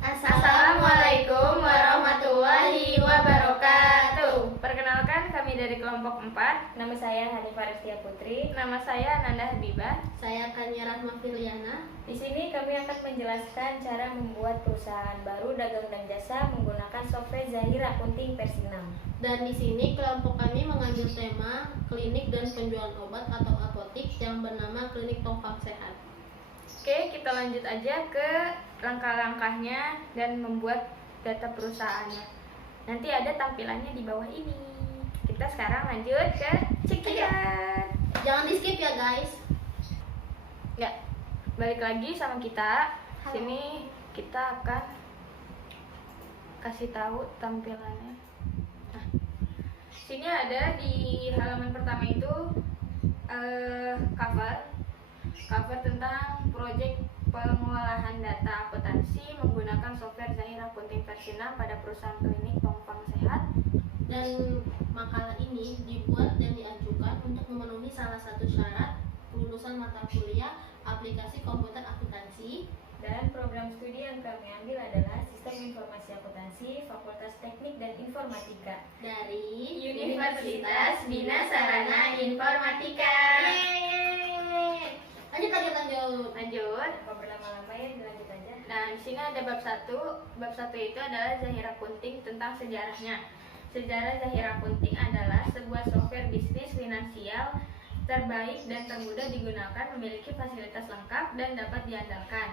Assalamualaikum warahmatullahi wabarakatuh. Perkenalkan, kami dari kelompok 4. Nama saya Hanifah Restia Putri. Nama saya Nanda Habibah. Saya Kania Rahma Filiana. Di sini kami akan menjelaskan cara membuat perusahaan baru dagang dan jasa menggunakan software Zahir Akunting versi 6. Dan di sini kelompok kami mengambil tema klinik dan penjualan obat atau apotik yang bernama Klinik Tongfang Sehat. Oke, kita lanjut aja ke langkah-langkahnya dan membuat data perusahaannya. Nanti ada tampilannya di bawah ini. Kita sekarang lanjut ke cekian. Jangan di skip ya guys. Ya, balik lagi sama kita. Halo. Sini kita akan kasih tahu tampilannya. Nah, sini ada di halaman pertama itu cover tentang proyek pengolahan data akuntansi menggunakan software Zahir Akunting versi 6 pada perusahaan klinik Tongfang Sehat. Dan makalah ini dibuat dan diajukan untuk memenuhi salah satu syarat kelulusan mata kuliah aplikasi komputer akuntansi. Dan program studi yang kami ambil adalah Sistem Informasi Akuntansi Fakultas Teknik dan Informatika Dari Universitas Bina Sarana Informatika. Yeay. Lanjut. Tanpa berlama-lama ya, dilanjut aja. Nah, di sini ada bab 1. Bab 1 itu adalah Zahir Akunting tentang sejarahnya. Sejarah Zahir Akunting adalah sebuah software bisnis finansial terbaik dan termudah digunakan, memiliki fasilitas lengkap dan dapat diandalkan.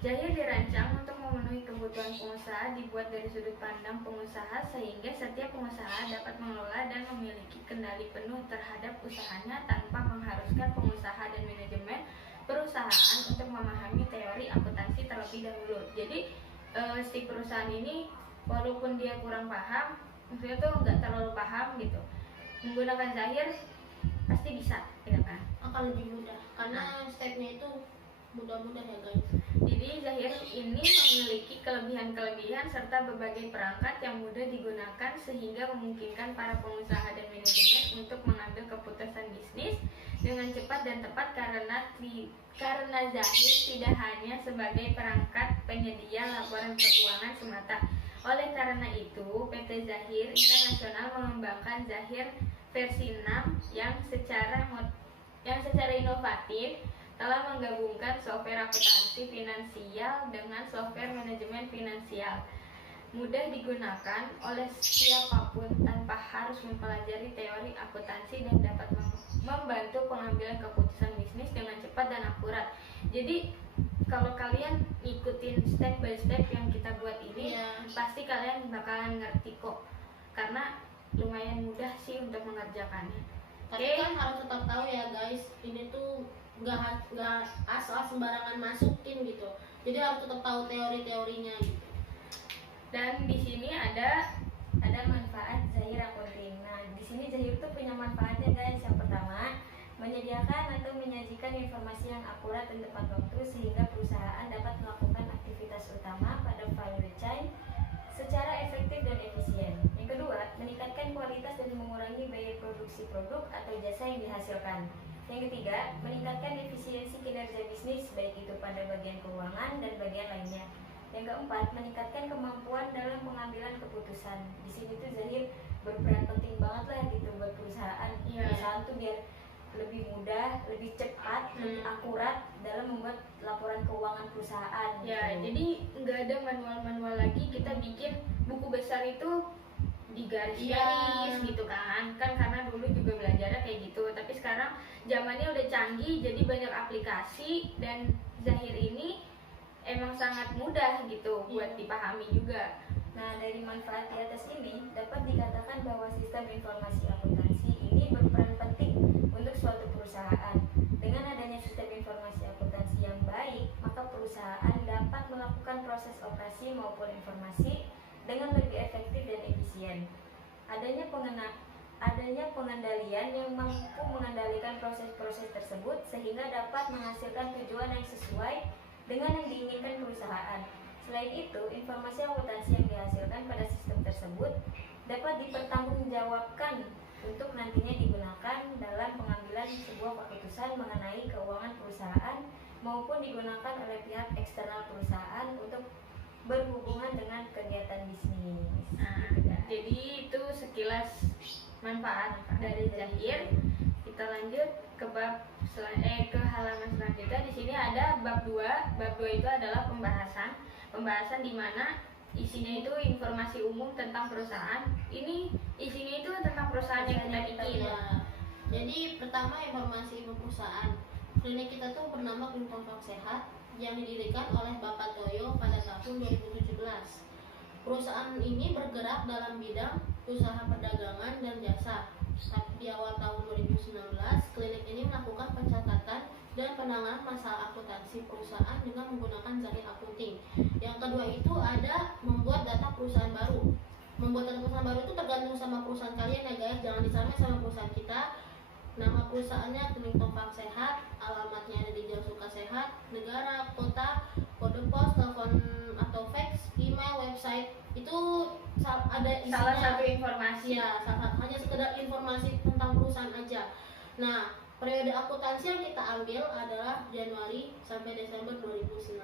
Zahir dirancang untuk memenuhi kebutuhan pengusaha, dibuat dari sudut pandang pengusaha sehingga setiap pengusaha dapat mengelola dan memiliki kendali penuh terhadap usahanya tanpa mengharuskan pengusaha dan manajemen perusahaan untuk memahami teori akuntansi terlebih dahulu. Jadi si perusahaan ini walaupun dia kurang paham, maksudnya tuh nggak terlalu paham gitu, menggunakan Zahir pasti bisa, tidak kan? Akan lebih mudah karena stepnya itu mudah-mudah ya guys. Jadi Zahir ini memiliki kelebihan-kelebihan serta berbagai perangkat yang mudah digunakan sehingga memungkinkan para pengusaha dan manajemen untuk mengambil keputusan bisnis dengan cepat dan tepat karena Zahir tidak hanya sebagai perangkat penyedia laporan keuangan semata. Oleh karena itu, PT Zahir Internasional mengembangkan Zahir versi 6 yang secara inovatif telah menggabungkan software akuntansi finansial dengan software manajemen finansial, mudah digunakan oleh siapapun tanpa harus mempelajari teori akuntansi dan dapat membantu pengambilan keputusan bisnis dengan cepat dan akurat. Jadi kalau kalian ikutin step by step yang kita buat ini, pasti kalian bakalan ngerti kok, karena lumayan mudah sih untuk mengerjakannya. Tapi kan harus tetap tahu ya guys, ini tuh nggak asal sembarangan masukin gitu. Jadi harus tetap tahu teori-teorinya gitu. Dan di sini ada manfaat Zahir Akunting. Nah, di sini Zahir itu punya manfaatnya guys. Yang pertama, menyediakan atau menyajikan informasi yang akurat dan tepat waktu sehingga perusahaan dapat melakukan aktivitas utama pada value chain secara efektif dan efisien. Yang kedua, meningkatkan kualitas dan mengurangi biaya produksi produk atau jasa yang dihasilkan. Yang ketiga, meningkatkan efisiensi kinerja bisnis baik itu pada bagian keuangan dan bagian lainnya. Yang keempat, meningkatkan kemampuan dalam pengambilan keputusan. Di sini tuh Zahir berperan penting banget lah gitu buat perusahaan. Perusahaan tuh biar lebih mudah, lebih cepat, lebih akurat dalam membuat laporan keuangan perusahaan. Ya, gitu. jadi nggak ada manual-manual lagi. Kita bikin buku besar itu digaris-garis gitu kan karena dulu juga belajarnya kayak gitu. Tapi sekarang zamannya udah canggih, jadi banyak aplikasi dan Zahir ini emang sangat mudah gitu buat dipahami juga. Nah, dari manfaat di atas ini dapat dikatakan bahwa sistem informasi akuntansi ini berperan penting untuk suatu perusahaan. Dengan adanya sistem informasi akuntansi yang baik, maka perusahaan dapat melakukan proses operasi maupun informasi dengan lebih efektif dan efisien. Adanya pengendalian yang mampu mengendalikan proses-proses tersebut sehingga dapat menghasilkan tujuan yang sesuai dengan yang diinginkan perusahaan. Selain itu, informasi akuntansi yang dihasilkan pada sistem tersebut dapat dipertanggungjawabkan untuk nantinya digunakan dalam pengambilan sebuah keputusan mengenai keuangan perusahaan maupun digunakan oleh pihak eksternal perusahaan untuk berhubungan manfaat dari Zahir. Kita lanjut ke ke halaman selanjutnya. Di sini ada bab 2. Bab 2 itu adalah pembahasan di mana isinya itu informasi umum tentang perusahaan. Ini isinya itu tentang perusahaan yang kita bikin. Ya. Jadi pertama informasi perusahaan. Klinik kita tuh bernama Klinik Tongfang Sehat yang didirikan oleh Bapak Toyo pada tahun 2017. Perusahaan ini bergerak dalam bidang usaha perdagangan dan jasa. Di awal tahun 2019, klinik ini melakukan pencatatan dan penanganan masalah akuntansi perusahaan dengan menggunakan Zahir Akunting. Yang kedua itu ada membuat data perusahaan baru. Membuat data perusahaan baru itu tergantung sama perusahaan kalian ya guys, jangan disamain sama perusahaan kita. Nama perusahaannya Klinik Tongfang Sehat, alamatnya ada di Jalan Suka Sehat, negara, kota, kode pos, telepon atau fax, email, website. Itu ada isinya. Salah satu informasi. Ya, hanya sekedar informasi tentang perusahaan aja. Nah, periode akuntansi yang kita ambil adalah Januari sampai Desember 2019.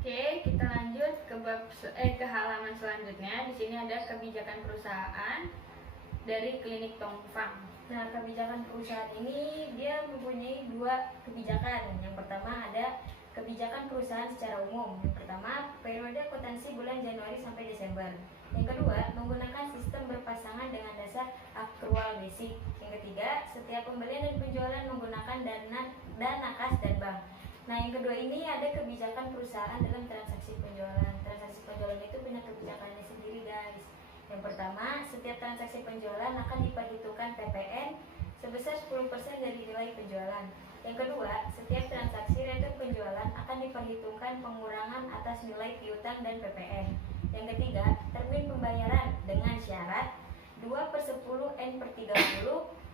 Oke, kita lanjut ke halaman selanjutnya. Di sini ada kebijakan perusahaan dari Klinik Tongfang. Nah, kebijakan perusahaan ini dia mempunyai 2 kebijakan. Yang pertama ada kebijakan perusahaan secara umum. Yang pertama, periode akuntansi bulan Januari sampai Desember. Yang kedua, menggunakan sistem berpasangan dengan dasar akrual basic. Yang ketiga, setiap pembelian dan penjualan menggunakan dana kas dan bank. Nah, yang kedua ini ada kebijakan perusahaan dalam transaksi penjualan. Transaksi penjualan itu punya kebijakannya sendiri, guys. Yang pertama, setiap transaksi penjualan akan diperhitungkan PPN sebesar 10% dari nilai penjualan. Yang kedua, setiap transaksi retur penjualan akan diperhitungkan pengurangan atas nilai piutang dan PPN. Yang ketiga, termin pembayaran dengan syarat 2/10 N/30.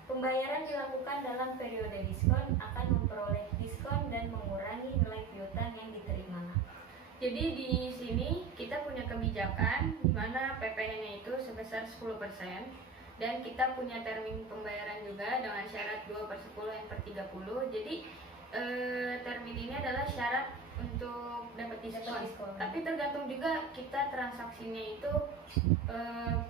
Pembayaran dilakukan dalam periode diskon akan memperoleh diskon dan mengurangi nilai piutang yang diterima. Jadi di sini kita punya kebijakan di mana PPN-nya itu sebesar 10% dan kita punya termin pembayaran juga dengan syarat 2/10 N/30. Jadi termin ini adalah syarat untuk dapat diskon. Tapi tergantung juga kita transaksinya itu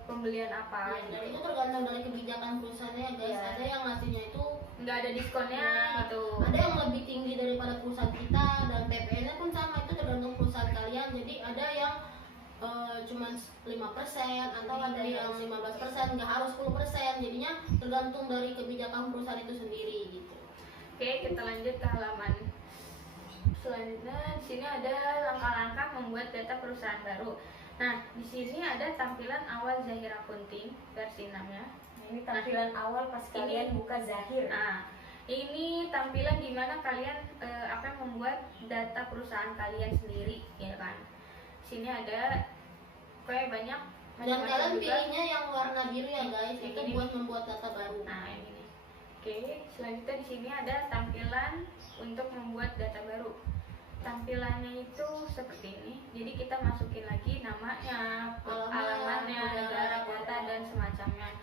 pembelian apa. Ya, dan itu tergantung dari kebijakan perusahaannya ya guys. Ya. Ada yang ngasihnya itu nggak ada diskonnya gitu. Ada yang lebih tinggi daripada perusahaan kita, dan PPN-nya pun sama, itu tergantung perusahaan kalian. Jadi ada yang cuma 5% atau ada yang 15%, nggak harus 10%. Jadinya tergantung dari kebijakan perusahaan itu sendiri gitu. Oke, kita lanjut ke halaman selanjutnya. Di sini ada langkah-langkah membuat data perusahaan baru. Nah, di sini ada tampilan awal Zahir Akunting versi 6-nya. Ini tampilan awal pas kalian buka Zahir. Nah, ini tampilan di mana kalian akan membuat data perusahaan kalian sendiri, ya kan? Sini ada kayak banyak Dan macam-macam kalian juga. pilihnya yang warna biru ya guys, Yang itu ini. buat membuat data baru. Nah, ini nih. Oke, selanjutnya di sini ada tampilan untuk membuat data baru. Tampilannya itu seperti ini. Jadi kita masukin lagi namanya, alamatnya, negara, kota, dan semacamnya.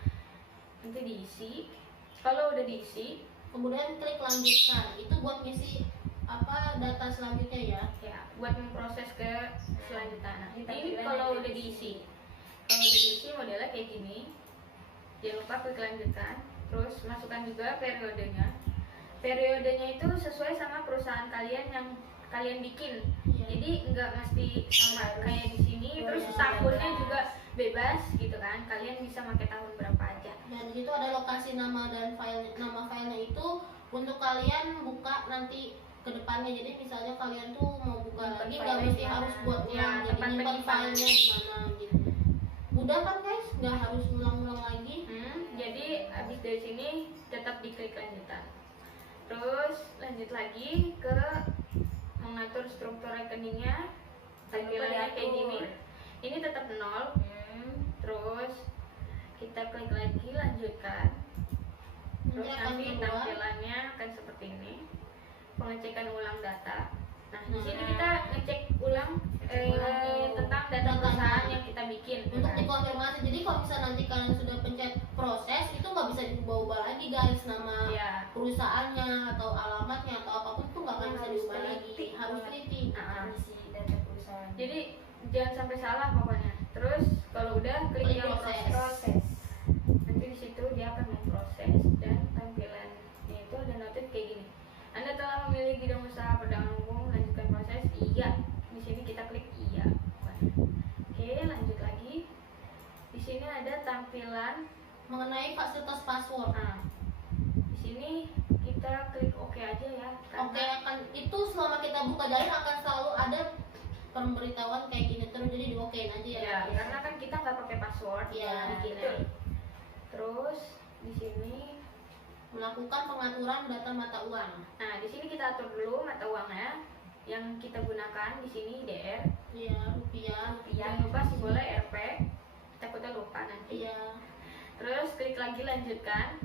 Nanti diisi. Kalau udah diisi, Kemudian klik lanjutkan, itu buat ngisi data selanjutnya ya. ya buat memproses ke selanjutnya. Nah, Ini ini tampilannya kalau udah udah diisi. Kalau udah diisi modelnya kayak gini. Jangan lupa klik lanjutkan. Terus masukkan juga periodenya. Periodenya itu sesuai sama perusahaan kalian yang kalian bikin. Iya. Jadi nggak mesti sama kayak di sini. Terus tahunnya juga bebas gitu kan. Kalian bisa pakai tahun berapa aja. Dan di situ ada lokasi nama dan nama filenya itu untuk kalian buka nanti ke depannya. Jadi misalnya kalian tuh mau buka Nyimpen lagi, nggak filenya mesti di mana. harus buat Ya, ulang. Jadi tempat nyimpen penyimpanannya. filenya di mana gitu. Mudah kan guys, nggak harus ulang-ulang lagi. Jadi habis dari sini tetap diklik lanjutan. Terus lanjut lagi ke mengatur struktur rekeningnya. Tampilannya kayak gini. Ini tetap 0. Terus kita klik lagi lanjutkan. Terus Nanti akan nanti keluar. tampilannya akan seperti ini. Pengecekan ulang data. Nah, di Nah. sini kita ngecek ulang Ulang tentang data datanya. perusahaan yang kita bikin. Untuk dikonfirmasi. Jadi kalau misalnya nanti kalian sudah pencet proses, itu nggak bisa diubah-ubah lagi guys, nama Ya. perusahaannya atau alamatnya atau apapun tuh nggak akan bisa Harus diubah lagi. teliti Harus banget. teliti. Isi data perusahaan. Jadi jangan sampai salah pokoknya. Terus kalau udah klik Klik yang proses. proses. Nanti di situ itu dia akan memproses, dan tampilannya itu ada notif kayak gini. Anda telah memilih bidang usaha perdagangan umum, lanjutkan proses. Iya. Di sini kita klik iya. Oke, lanjut lagi. Di sini ada tampilan. Mengenai fasilitas password. Nah, di sini kita klik oke aja ya. Oke, akan itu selama kita buka Zahir akan selalu ada pemberitahuan kayak gini terus, jadi di okein aja ya. Ya, karena kan kita nggak pakai password. Ya, bikinnya. Terus di sini, melakukan pengaturan data mata uang. nah di sini kita atur dulu mata uangnya yang kita gunakan. Di sini DR. Iya, rupiah. Jangan lupa simbolnya RP. Takutnya lupa nanti. Iya. Terus klik lagi lanjutkan.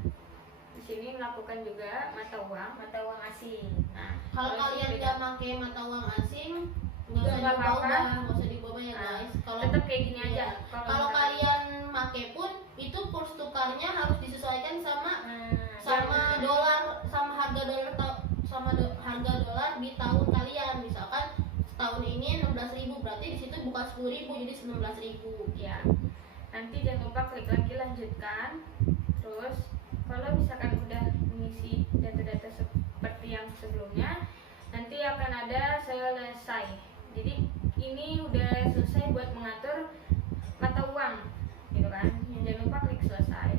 Di sini melakukan juga mata uang asing. Nah, Kalau terus kalian ini nggak pakai mata uang asing, nggak usah Nggak apa-apa. diubah, nggak usah diubah ya Nah, guys. Kalau tetap kayak gini aja. iya. Kalau misalkan- kalian pakai pun itu kurs tukarnya harus disesuaikan sama jangan- dolar, sama harga dolar harga dolar di tahun kalian. Misalkan setahun ini 16.000, berarti di situ bukan 10.000 jadi 19.000. ya. Nanti jangan lupa klik lagi lanjutkan. Terus kalau misalkan udah mengisi data-data seperti yang sebelumnya, nanti akan ada selesai. Jadi ini udah selesai buat mengatur mata uang, gitu kan? Jangan lupa klik selesai.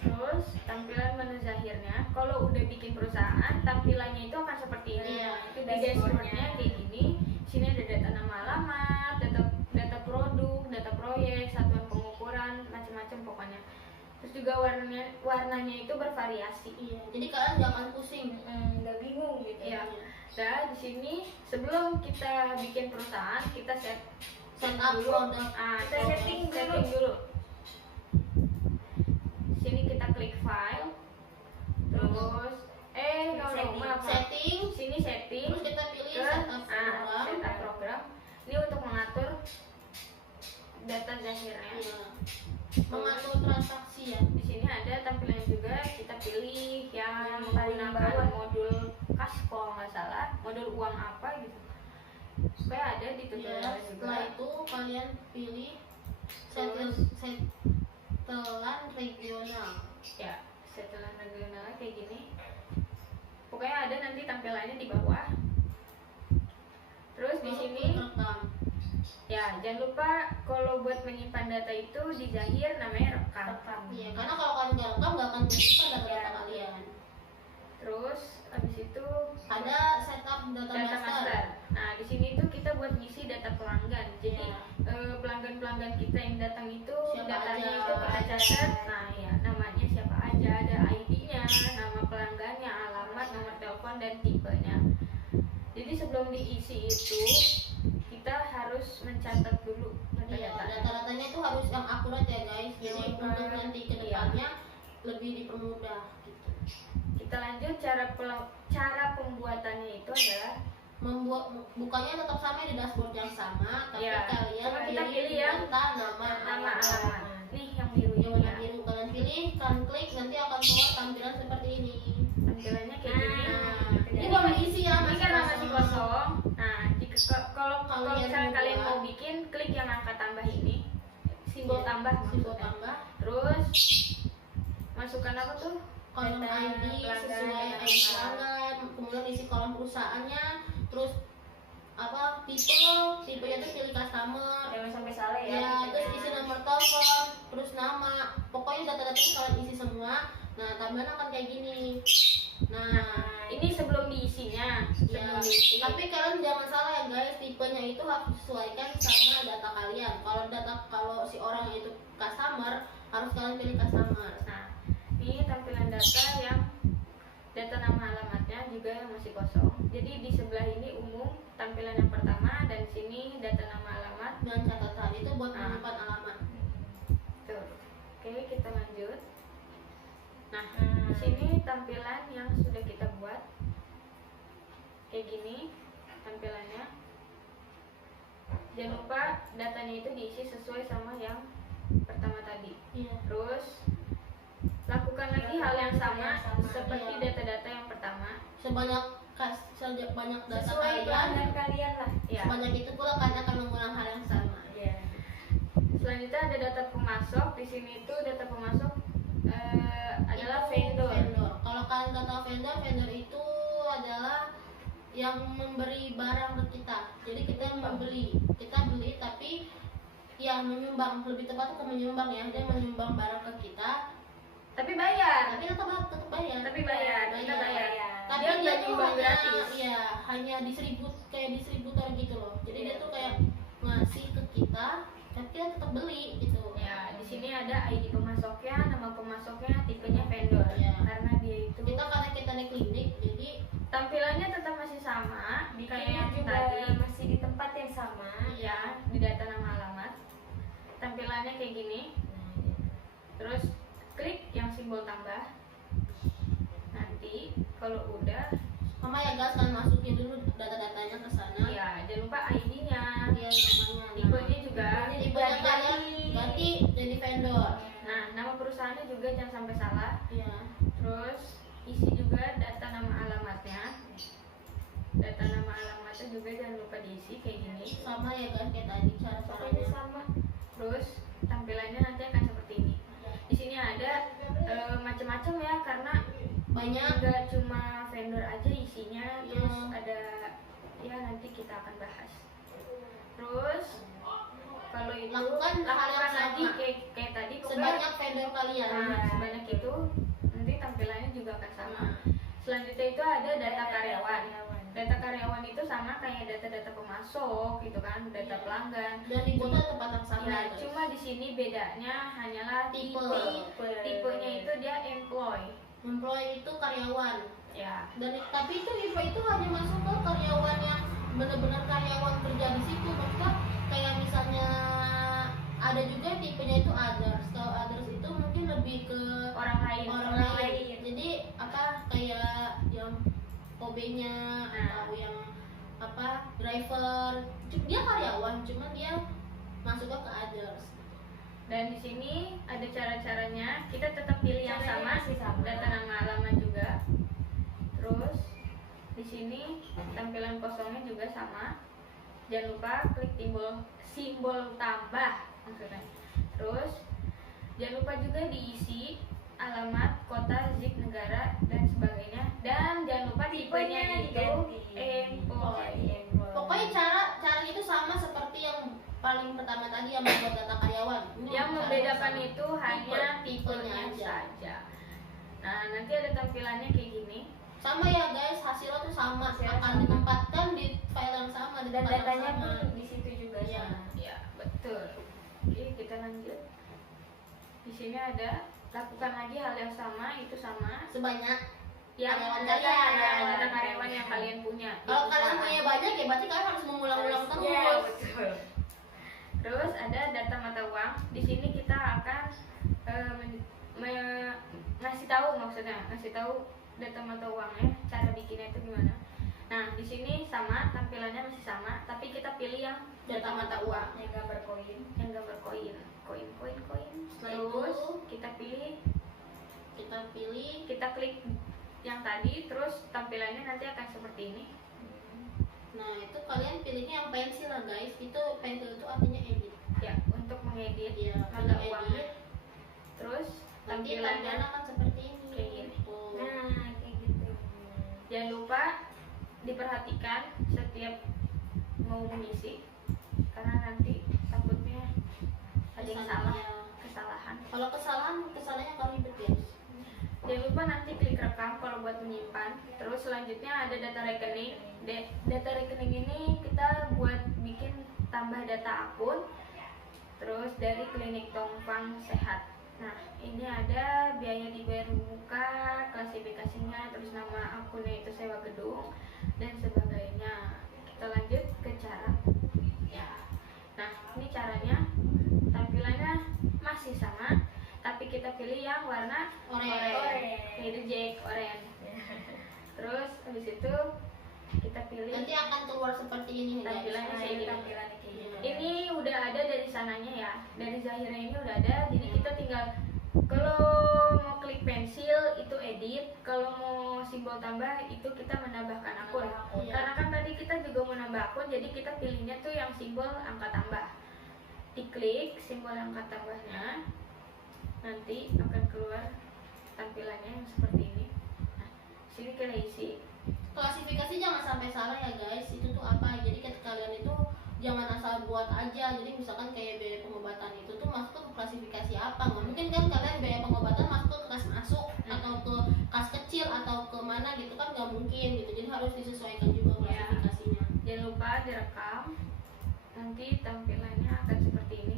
Terus tampilan menu Zahirnya, kalau udah bikin perusahaan, tampilannya itu akan seperti ini. Iya, Di dashboardnya kayak gini. Sini ada data nama alamat, data produk, data proyek, satuan pengukuran, macam-macam pokoknya. Terus juga warnanya itu bervariasi. Iya, jadi kalian jangan pusing. Nggak bingung gitu. Iya. Nah, di sini sebelum kita bikin perusahaan, kita Setup produk. kita setting dulu. Sini kita klik file. Terus maaf. Setting, Sini setting. terus kita pilih ke setup program. setup program. Ini untuk mengatur data Zahirnya. Iya. Mengatur transaksi ya. Di sini ada tampilannya juga. Kita pilih yang Yang paling menggunakan bawah. modul kas kalau nggak salah, modul uang apa gitu. Supaya ada di Iya, tutorial juga. setelah itu kalian pilih setelan regional. Ya, setelah regionalnya kayak gini. Pokoknya ada nanti tampilannya di bawah. Terus di Lalu sini klik rekam. ya jangan lupa kalau buat menyimpan data itu di Zahir namanya rekam. Iya, karena kalau kalian nggak rekam nggak akan tersimpan data-data kalian. Terus habis itu Ada setup data, data master. master. Nah, di sini tuh kita buat ngisi data pelanggan. Jadi Iya. pelanggan-pelanggan kita yang datang itu Siapa datanya aja. itu kita catat. Nah, ya namanya siapa aja, ada ID-nya, nama pelanggannya, alamat, nomor telepon dan tipenya. Jadi sebelum diisi itu kita harus mencatat dulu Iya, data-data. data-datanya itu harus yang akurat ya guys. Jadi Iya. untuk nanti ke depannya lebih dipermudah gitu. Kita lanjut cara pembuatannya itu adalah Membuat bukannya tetap sama di dashboard yang sama, tapi Iya. kalian Cuma kita pilih yang data, nama alamat. Nih yang biru Yang warna ya. biru kalian pilih, kalian klik, nanti akan keluar tampilan seperti ini. Tampilannya kayak gini. Ini belum diisi ya, Ini karena masih kosong. Nah, kalau Kalian misalnya mau kalian buat. mau bikin, klik yang angka tambah ini, simbol Iya, tambah simbol maksudnya. tambah. Terus masukkan apa tuh? Kolom Data ID pelanggan sesuai yang ID pelanggan, kemudian isi kolom perusahaannya, terus apa tipenya tuh pilih customer, Jangan sampai salah ya. ya terus isi nomor telepon, terus nama, pokoknya data-data itu kalian isi semua. Nah tampilan akan kayak gini. Nah Ini sebelum diisinya. ya, Sebelum diisi. tapi kalian jangan salah ya guys, tipenya itu harus disesuaikan sama data kalian. Kalau si orang itu customer, harus kalian pilih customer. Nah, ini tampilan data yang data nama alamatnya juga yang masih kosong. Jadi di sebelah ini umum tampilan yang pertama, dan sini data nama alamat. Dan catatan itu buat Nah. menyimpan alamat. Tuh. Oke, kita lanjut. Nah, di sini tampilan yang sudah kita buat kayak gini tampilannya. Jangan lupa datanya itu diisi sesuai sama yang pertama tadi. Iya. Terus lakukan lagi hal yang sama seperti Iya. data-data yang pertama. Sebanyak data Sesuai kalian, pelanggan kalian lah. Ya. sebanyak itu pula kalian akan menggunakan hal yang sama. Iya. Selanjutnya ada data pemasok. Di sini itu data pemasok vendor itu adalah yang memberi barang ke kita. Jadi kita yang membeli, kita beli tapi yang menyumbang, lebih tepat ke menyumbang ya, dia menyumbang barang ke kita. Tapi bayar. Tapi tetap bayar. Tapi bayar. Kita bayar. Tapi Dia dia nggak tuh nyumbang hanya, gratis. ya hanya kayak distributor gitu loh. Jadi dia tuh kayak ngasih ke kita, tapi kita tetap beli gitu. Ya, di sini ada ID pemasoknya, nama pemasoknya, tipenya vendor. Ya. Karena dia itu Karena kita naik klinik, jadi tampilannya tetap masih sama, kayak Bikinnya yang juga tadi. masih di tempat yang sama. Ya, di data nama alamat. Tampilannya kayak gini. Terus klik yang simbol tambah. Nanti kalau udah, sama ya guys, kalian masukin dulu data-datanya ke sana. ya jangan lupa ID-nya, Dia namanya. tipenya juga. Tipenya kalian ganti jadi vendor. Nah, nama perusahaannya juga jangan sampai salah. Ya. Terus isi juga data nama alamatnya. Data nama alamatnya juga jangan lupa diisi kayak gini. Sama ya guys kayak tadi Pokoknya cara-caranya. sama. Terus tampilannya nanti akan seperti ini. Di sini ada macam-macam ya, karena Banyak. nggak cuma vendor aja isinya. Iya. Terus ada, ya nanti kita akan bahas. Terus kalau itu Lakukan hal yang lakukan lagi sama. kayak tadi. pokoknya- Sebanyak vendor kalian. Nah, sebanyak itu nanti tampilannya juga akan sama. Selanjutnya itu ada data karyawan. Data karyawan itu sama kayak data-data pemasok gitu kan, data Iya. pelanggan. Dan dibuatnya tempat yang sama. Ya, guys. cuma di sini bedanya hanyalah Tipe. tipenya itu dia employee. Employee itu karyawan. Ya, Dan tapi itu IPA itu hanya masuk ke karyawan yang benar-benar karyawan kerja di situ. Maksudnya kayak misalnya ada juga tipenya itu others. Kalau others itu mungkin lebih ke orang lain. orang lain. Jadi apa kayak yang OB-nya Nah. atau yang apa driver, dia karyawan, cuma dia masuknya ke others. Dan di sini ada cara-caranya. Kita tetap pilih yang Caranya sama, masih sama. data nama alamat juga. Terus di sini tampilan kosongnya juga sama. Jangan lupa klik simbol tambah maksudnya. Terus jangan lupa juga diisi alamat, kota, zip, negara dan sebagainya. Dan jangan lupa tipenya itu employee. Pokoknya cara itu sama seperti yang paling pertama tadi yang membuat data karyawan. Ini Yang cara membedakan sama. itu hanya Tipenya tipenya aja. saja. Nah, nanti ada tampilannya kayak gini. Sama ya guys, hasilnya tuh sama, Hasilnya akan sama. ditempatkan di file yang sama, di Dan tempat yang datanya sama. pun di situ juga Iya. sama. Ya, betul. Oke, kita lanjut. Di sini ada lakukan lagi hal yang sama, itu sama. Sebanyak. Yang Karyawan data kalian. data karyawan yang kalian punya. di Kalau kalian perusahaan. punya banyak ya berarti kalian harus mengulang-ulang terus. Iya, betul. Terus ada data mata uang. Di sini kita akan ngasih tahu, maksudnya ngasih tahu data mata uangnya, cara bikinnya itu gimana. Nah, di sini sama, tampilannya masih sama, tapi kita pilih yang data mata uang Yang gambar koin. yang gambar koin. Setelah Terus itu kita pilih, kita klik yang tadi, terus tampilannya nanti akan seperti ini. nah itu kalian pilihnya yang pensil lah guys. Itu pensil itu artinya edit. Ya, untuk mengedit Iya, mata pilih uangnya. edit. Terus Nanti tampilannya tampilannya akan seperti ini. kayak gini. Tuh. Nah, kayak gitu. Jangan lupa diperhatikan setiap mau mengisi, karena nanti takutnya ada yang salah, Misalnya, kesalahan. kalau kesalahannya nggak ribet guys. Jangan lupa nanti klik rekam kalau buat menyimpan. Terus selanjutnya ada data rekening. Data rekening ini kita buat bikin tambah data akun. Terus dari klinik Tongfang Sehat. Nah, ini ada biaya dibayar muka, klasifikasinya, terus nama akunnya itu sewa gedung dan sebagainya. Kita lanjut ke cara. Ya. Nah, ini caranya. Tampilannya masih sama, tapi kita pilih yang warna Oranye. Kayak Jack oranye. Terus habis itu kita pilih. Nanti akan keluar seperti ini guys. Tampilannya Nah, kayak ini gini. tampilannya kayak gini. Ini udah ada dari sananya ya, dari Zahira ini udah ada. Jadi kita tinggal kalau mau klik pensil itu edit, kalau mau simbol tambah itu kita menambahkan akun. Menambah akun. Karena kan tadi kita juga mau nambah akun, jadi kita pilihnya tuh yang simbol angka tambah. Diklik simbol angka tambahnya, nanti akan keluar tampilannya yang seperti ini. Nah, sini kita isi. Klasifikasi jangan sampai salah ya guys, itu tuh apa, jadi ketika kalian itu jangan asal buat aja. Jadi misalkan kayak biaya pengobatan itu tuh masuk ke klasifikasi apa, nggak mungkin kan kalian biaya pengobatan masuk ke kas masuk atau ke kas kecil atau ke mana gitu kan, nggak mungkin gitu. Jadi harus disesuaikan juga klasifikasinya. Jangan lupa direkam, nanti tampilannya akan seperti ini.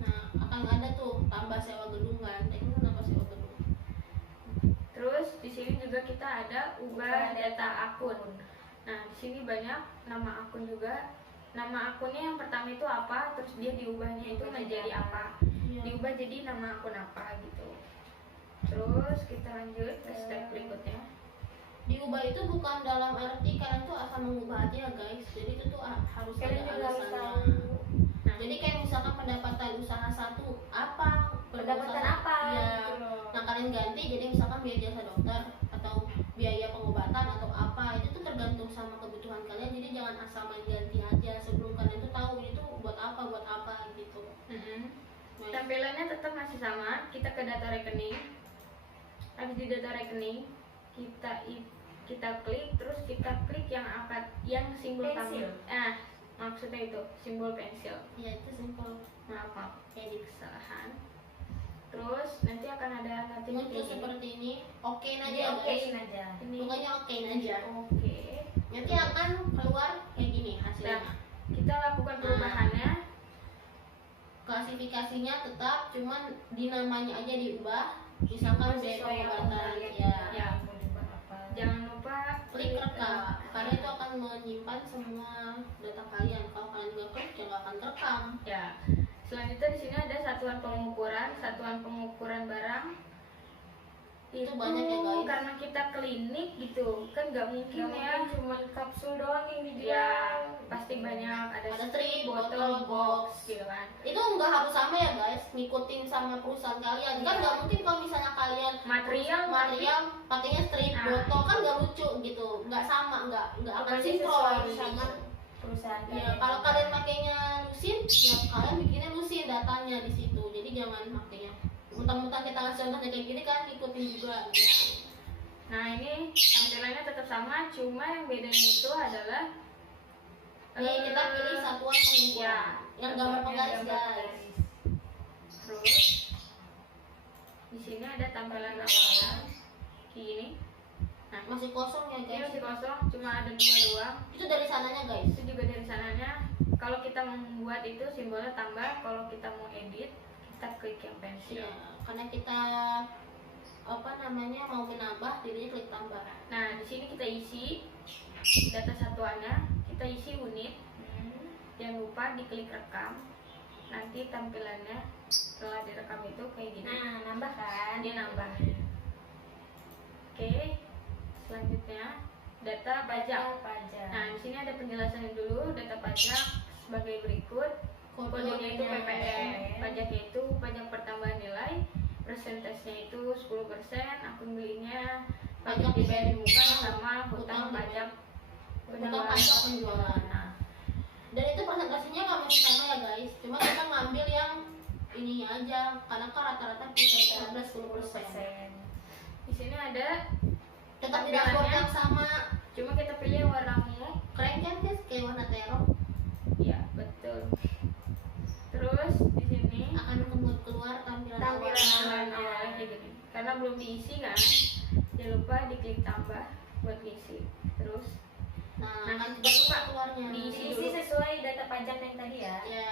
Nah akan ada tuh tambah sewa gedung kan, itu kenapa sewa gedung. Terus di sini juga kita ada ubah data akun. Nah, di sini banyak nama akun juga. Nama akunnya yang pertama itu apa, terus dia diubahnya itu menjadi apa. Iya. Diubah jadi nama akun apa gitu. Terus kita lanjut ke step berikutnya. Diubah itu bukan dalam arti kalian tuh asal mengubah aja guys, jadi itu tuh harus Kalian ada juga harus alasannya. tahu. Nah, jadi kayak misalkan pendapatan usaha satu apa, Pendapatan apa? ya. Gitu loh. Nah kalian ganti jadi misalkan biaya jasa dokter atau biaya pengobatan atau apa, itu tuh tergantung sama kebutuhan kalian. Jadi jangan asal main ganti aja sebelum kalian tuh tahu ini tuh buat apa gitu. Nah, Tampilannya tetap masih sama. Kita ke data rekening. Habis di data rekening, kita klik, terus kita klik yang simbol Pensil. tambah. Maksudnya itu simbol pensil. ya itu simpel. Maaf, edit kesalahan. Terus nanti akan ada nanti Muncul seperti ini, oke Jadi aja okein guys. aja. ini. Pokoknya oke aja. Oke. Nanti akan keluar kayak gini Nah, hasilnya. kita lakukan perubahannya. Klasifikasinya tetap, cuman di namanya aja diubah. Misalkan biaya Sesuai yang pengobatan kalian ya. Ya. mau diubah apa. Jangan lupa Klik rekam, karena itu akan menyimpan semua data kalian. Kalau kalian nggak klik, ya nggak akan terekam. Ya. Selanjutnya di sini ada satuan pengukuran barang. Itu banyak ya, guys. Karena kita klinik gitu, kan nggak mungkin Nggak ya. mungkin cuma kapsul doang yang dijual. Ya, pasti banyak ada Ada strip, botol, botol, box gitu kan. Itu nggak harus sama ya guys, ngikutin sama perusahaan kalian. Kan nggak mungkin kalau misalnya kalian Material pakainya strip, Nah. botol kan nggak lucu gitu, nggak sama, nggak akan Pasti sinkron sesuai sama gitu. perusahaan Ya, kalian. kalau kalian pakainya lusin, ya kalian bikinnya lusin datanya di situ. Jadi jangan pakainya mentang-mentang kita ngasih contohnya kayak gini kan ikutin juga. Ya. Nah, ini tampilannya tetap sama, cuma yang bedanya itu adalah Ini kita pilih satuan pengukuran ya, yang gambar penggaris Gambar guys. penggaris. terus di sini ada tampilan awalan gini. Nah, Masih kosong ya ini guys. masih kosong, cuma ada 2 doang. Itu dari sananya guys. Itu juga dari sananya. Kalau kita mau membuat itu simbolnya tambah, kalau kita mau edit kita klik yang pensil. Ya, karena kita mau menambah, jadinya klik tambah. Nah, di sini kita isi data satuannya, kita isi unit. Jangan lupa diklik rekam. Nanti tampilannya setelah direkam itu kayak gini. Nah, nambah kan? Dia nambah. Oke. Selanjutnya data pajak. Nah, di sini ada penjelasannya dulu. Data pajak sebagai berikut. Kodenya itu PPN, pajaknya itu pajak pertambahan nilai, persentasenya itu 10%, akun belinya pajak dibayar di muka sama hutang pajak Hutang pajak penjualan. Nah, dan itu presentasinya nggak mesti sama ya guys, cuma kita ngambil yang ini aja, karena kan rata-rata persen 10%. Di sini ada Tetap di dashboard yang sama, cuma kita pilih yang warna ungu. keren kan guys, kayak warna terong. Ya, betul. Terus di sini Akan keluar tampilan tampilan awalnya. awalnya kayak gini. Karena belum diisi kan, jangan lupa diklik tambah buat diisi. Terus Nah, Nah, akan jangan lupa keluarnya. diisi Isi sesuai data pajak yang tadi ya. Ya,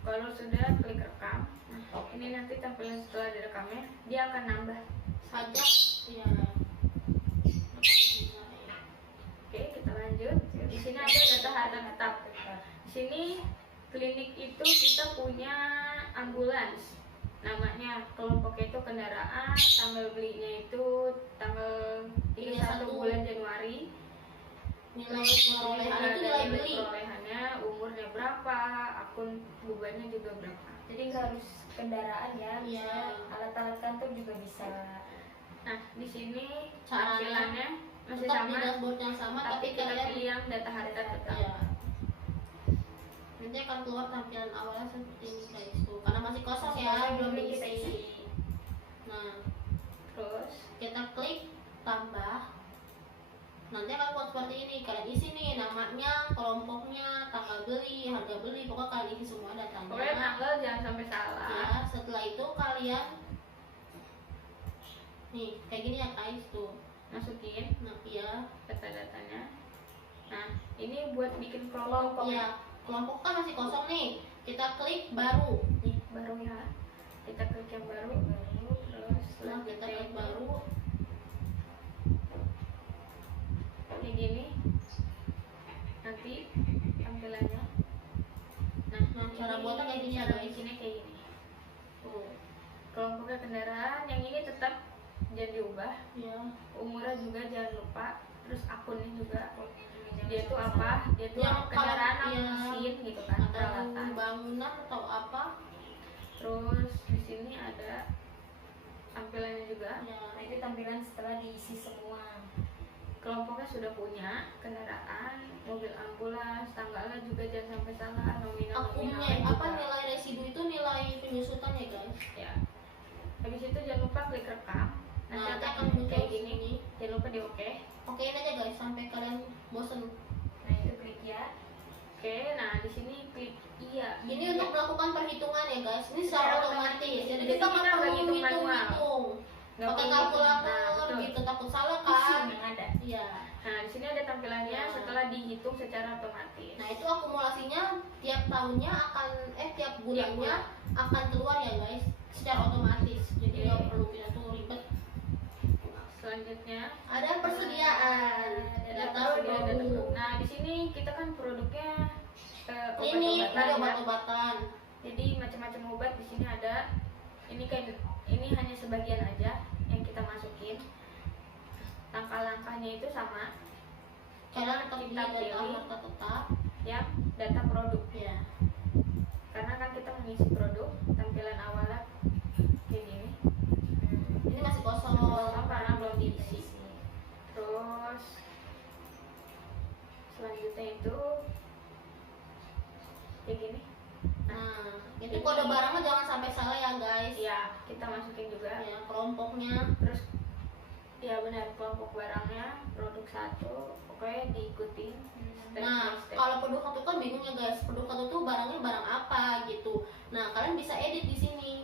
kalau sudah klik rekam, nah, ini nanti tampilan setelah direkamnya dia akan nambah. pajak ya. Oke, kita lanjut. Di sini ada data harga tetap. Di sini klinik itu kita punya ambulans. Namanya kelompoknya itu kendaraan, tanggal belinya itu tanggal 31 bulan Januari. Nilai perolehan itu nilai beli. Perolehannya, umurnya berapa, akun bubannya juga berapa. Jadi nggak harus kendaraan ya, Iya. bisa alat-alat kantor juga bisa. Nah, di sini Caranya tampilannya masih tetap di sama, dashboard yang sama, tapi tapi kita kalian pilih yang data harga tetap. ya. Nanti akan keluar tampilan awalnya seperti ini guys tuh, karena masih kosong ya, belum Ini kita diisi. isi. Nah, Terus kita klik tambah, nanti akan buat seperti ini. Kalian isi nih namanya, kelompoknya, tanggal beli, harga beli, pokoknya kalian isi semua datanya. Pokoknya tanggal jangan sampai salah. Ya, setelah itu kalian nih kayak gini ya guys tuh. Masukin Nah, ya, data-datanya. Nah, ini buat bikin kelompok ya, kelompok kan masih kosong nih. Kita klik baru. Nih, baru ya. Kita klik yang baru, terus setelah kita klik baru, kayak gini. Nanti tampilannya. nah cara buatnya kayak gini ya cara guys. bikinnya kayak gini. Tuh, Kelompoknya kendaraan, yang ini tetap jangan diubah. ya. Umurnya juga jangan lupa. Terus akunnya juga. Jangan Dia tuh sampai apa? salah. Dia tuh Yang kendaraan kalau- atau ya. mesin gitu kan, Atau peralatan. bangunan atau apa? Terus di sini ada tampilannya juga. Ya, Nah, itu tampilan setelah diisi semua. Kelompoknya sudah punya kendaraan, mobil ambulans, tanggalnya juga jangan sampai salah, nominal akunnya apa, nilai residu itu nilai penyusutan ya guys. ya. Habis itu jangan lupa klik rekam. Nanti Nah, akan akan muncul kayak gini. sini. Jangan lupa di oke. Okein aja guys sampai kalian bosen. Nah, itu klik ya. Oke, nah di sini klik iya. Ini untuk melakukan perhitungan ya guys. Ini secara otomatis. Jadi kita nggak nggak perlu hitung manual. hitung-hitung. Nggak Pakai perlu hitung. kalkulator Nah, betul. gitu, takut salah Isi kan? yang ada. Iya. Nah, di sini ada tampilannya Nah. setelah dihitung secara otomatis. Nah, itu akumulasinya tiap tahunnya akan tiap bulannya akan keluar ya guys, secara otomatis. Jadi Oke. nggak perlu kita tuh ribet. Selanjutnya Ada persediaan. ada Data persediaan data produk. produk. Nah, di sini kita kan produknya Ini obat-obatan ada ya. obat-obatan. Jadi macam-macam obat di sini ada. Ini hanya sebagian aja yang kita masukin. Langkah-langkahnya itu sama. Kalian tetap di Kita data pilih harta tetap. yang data produk. Ya. Karena kan kita mengisi produk, tampilan awalnya kayak gini. Ini masih kosong. Kosong karena belum diisi. Terus selanjutnya itu kayak gini. Nah, itu kode barangnya jangan sampai salah ya guys. Ya, kita masukin juga. Ya, kelompoknya. Terus ya benar, kelompok barangnya produk 1. Oke, diikutin step Nah, by step. kalau produk satu kan bingung ya guys. Produk satu tuh barangnya barang apa gitu. Nah, kalian bisa edit di sini.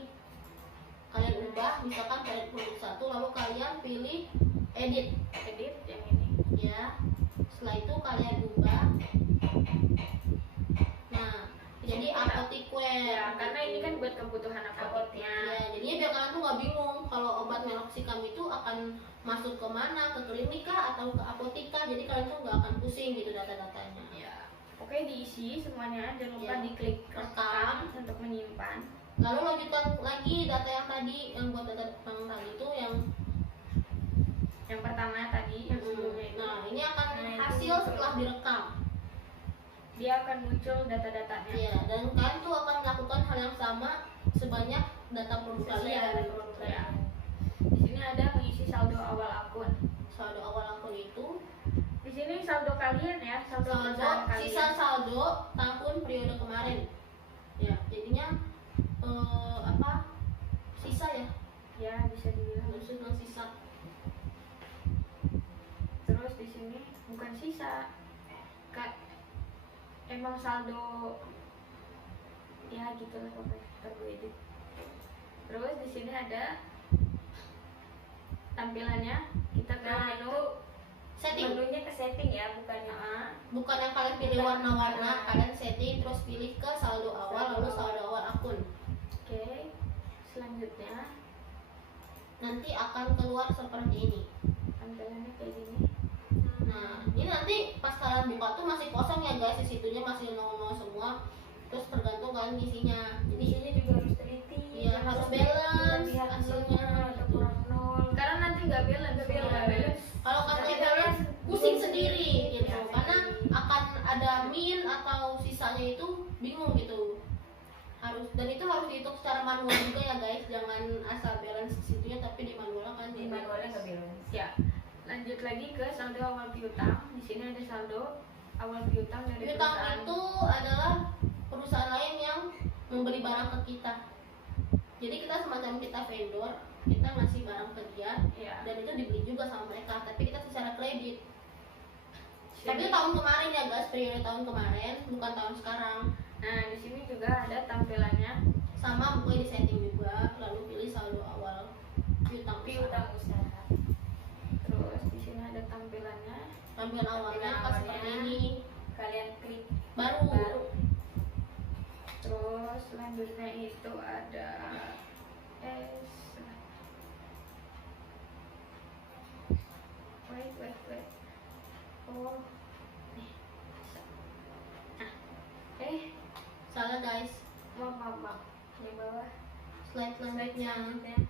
Kalian ubah, misalkan kalian produk satu, lalu kalian pilih edit. Edit yang ini. Ya. Setelah itu kalian ubah. Nah, jadi apothecary. Ya, karena ini kan buat kebutuhan apoteknya. Ya, jadinya biar kalian tuh nggak bingung kalau obat meloxicam itu akan masuk ke mana, ke klinik kah atau ke apotika. Jadi kalian tuh nggak akan pusing gitu data-datanya. Ya. Oke, diisi semuanya. Jangan lupa Ya. diklik Rekam. rekam untuk menyimpan. Lalu lanjutkan lagi data yang tadi, yang buat data yang tadi itu yang Yang pertama tadi yang sebelumnya itu. nah ini akan Nah, itu hasil setelah direkam. Dia akan muncul data-datanya. Ya, dan kalian tuh akan melakukan hal yang sama sebanyak data produk Sesuai kalian. dengan produk Ya. kalian. Di sini ada mengisi saldo awal akun. Saldo awal akun itu Di sini saldo kalian ya, saldo saldo perusahaan kalian. sisa saldo tahun periode kemarin. Ya, jadinya apa? Sisa ya. Ya, bisa dibilang. Harus bilang sisa. Terus di sini bukan sisa. Emang saldo ya gitulah pokoknya. Ntar gue edit. Terus di sini ada tampilannya. Kita ke Nah, menu. itu Setting. menunya ke setting ya, bukannya. Ah, Bukan yang kalian pilih warna-warna, kalian setting terus pilih ke saldo awal lalu saldo awal akun. Oke. Selanjutnya Nanti akan keluar seperti ini. tampilannya kayak gini. Nah, ini nanti pas kalian buka tuh masih kosong ya guys, di situnya masih nol-nol semua. Terus tergantung kalian isinya. Di Jadi sini juga harus teliti. Iya, jangan harus sampai balance kelebihan hasilnya, nolnya atau gitu. kurang nol. Karena nanti nggak balance. Nggak balance. Nggak balance. kalau Nanti kalian kalian balance pusing bingung sendiri gitu, Ya, karena sendiri. akan ada min atau sisanya itu bingung gitu. Dan itu harus dihitung secara manual juga ya guys, jangan asal balance situnya tapi di manual kan Di manualnya nggak balance. Ya. Lanjut lagi ke saldo awal piutang. Di sini ada saldo awal piutang dari Piutang perusahaan. itu adalah perusahaan lain yang memberi barang ke kita. Jadi Jadi kita semacam kita vendor, kita ngasih barang ke dia Ya. dan itu dibeli juga sama mereka, tapi kita secara kredit. Tapi itu tahun kemarin ya guys, periode tahun kemarin, bukan tahun sekarang. Nah, di sini juga ada tampilannya Sama buku di setting juga, lalu pilih saldo awal piutang piutang usaha. terus di sini ada tampilannya Tampilan awalnya Tampilan apa seperti awalnya. ini, Kalian klik baru. terus selanjutnya itu ada S wait oh nih bisa. Nah, Salah guys, maaf yang bawah. slide selanjutnya.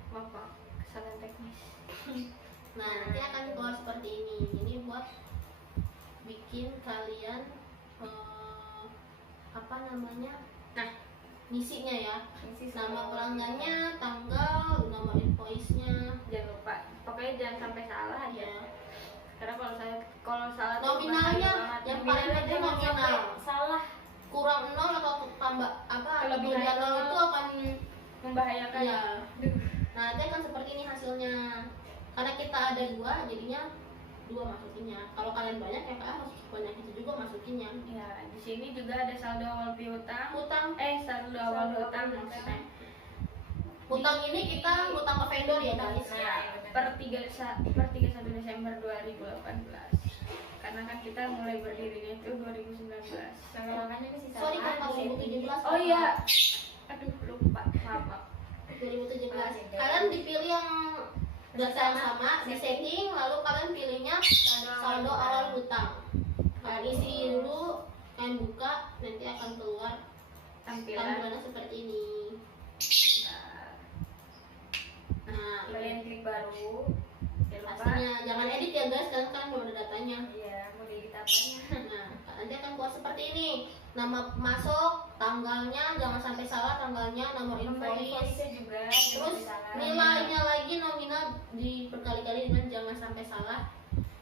maaf kesalahan teknis. Nah, nanti akan keluar seperti ini. Ini buat bikin kalian apa namanya? Nah, Ngisinya ya. Isi Nama semua. pelanggannya, tanggal, nomor invoice-nya. jangan lupa pokoknya jangan sampai salah aja. Ya. Karena kalau salah tuh Nominalnya bahaya banget. yang paling Nominalnya penting jangan sampai nominal. salah. Kurang 0 atau tambah apa? Kelebihan Kelebihan 0 nol. itu akan membahayakan. ya. Duh. Nah, nanti akan seperti ini hasilnya. Karena kita ada 2, jadinya 2 masukinnya. Kalau kalian banyak ya kalian harus banyak itu juga masukinnya. Ya, di sini juga ada saldo awal piutang. Hutang Saldo awal Saldo hutang awal maksudnya. Hutang ini kita hutang ke vendor ya guys. Ya, per 31 Desember 2018. Karena kan kita mulai berdirinya itu 2019. Makanya ini sisa. Sorry kan tahun 2017. Oh iya. Aduh, lupa. Maaf. 2017. Kalian dipilih yang data yang sama, di setting, lalu kalian pilihnya saldo awal hutang. Kalian isi dulu, kalian buka, nanti akan keluar Tampilan. tampilannya seperti ini. Nah, Kalian klik baru. Jangan lupa. pastinya jangan edit ya guys, karena kalian belum ada datanya. Iya, mau diedit apanya? Nah, nanti akan keluar seperti ini. Nama masuk, tanggalnya jangan sampai salah, tanggalnya, nomor Nomor invoice. invoice juga. Terus jangan salah. nilainya lagi nominal diperkali-kali dengan jangan sampai salah.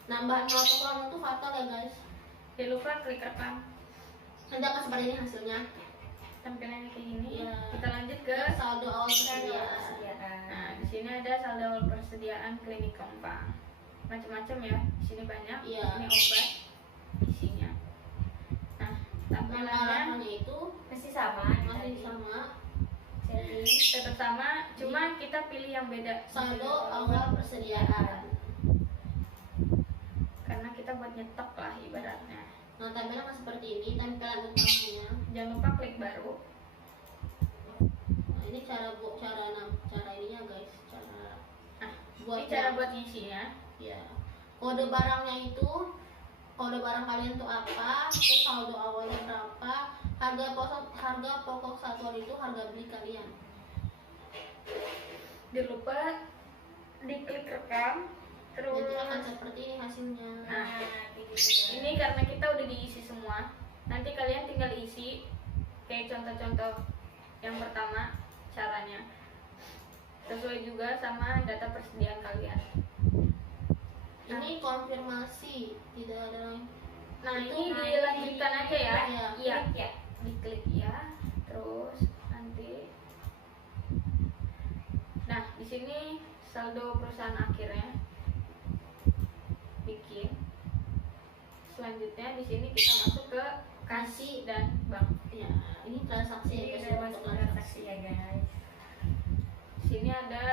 Nambah 0 atau kurang itu fatal ya guys. Jangan lupa klik rekam. Nanti akan seperti ini hasilnya. Tampilannya kayak gini. Iya. Kita lanjut ke Saldo awal persediaan. Persediaan. Nah, di sini ada saldo awal persediaan klinik Kempang. Macam-macam ya. Di sini banyak. Iya. Ini obat isinya. Nah, tampilannya Tampilannya itu Masih sama. masih sama. Setting. tetap sama, cuma kita pilih yang beda. Saldo awal persediaan. Karena kita buat nyetok lah ibaratnya. Nah, tampilan akan seperti ini, tampilan utamanya. Jangan lupa klik baru. Nah, ini cara ininya guys, cara Nah, buat ini cara buat ngisinya. ya. Kode barangnya itu, kode barang kalian itu apa, terus saldo awalnya berapa, harga pokok satuan itu harga beli kalian. Jangan lupa diklik rekam. Terus Nanti akan seperti ini hasilnya. Nah, kayak gitu. ini karena kita udah diisi semua. Nanti kalian tinggal isi kayak contoh-contoh yang pertama caranya. Sesuai juga sama data persediaan kalian. Ini konfirmasi, tidak ada lagi. Nah, Itu ini nah, dilanjutkan aja ya. Iya. Iya, Klik ya. diklik ya. Terus nanti nah, di sini saldo perusahaan akhirnya bikin. Selanjutnya di sini kita masuk ke kasih dan bank. Ya, ini transaksi ya Jadi guys, udah untuk masuk transaksi ya guys. Di sini ada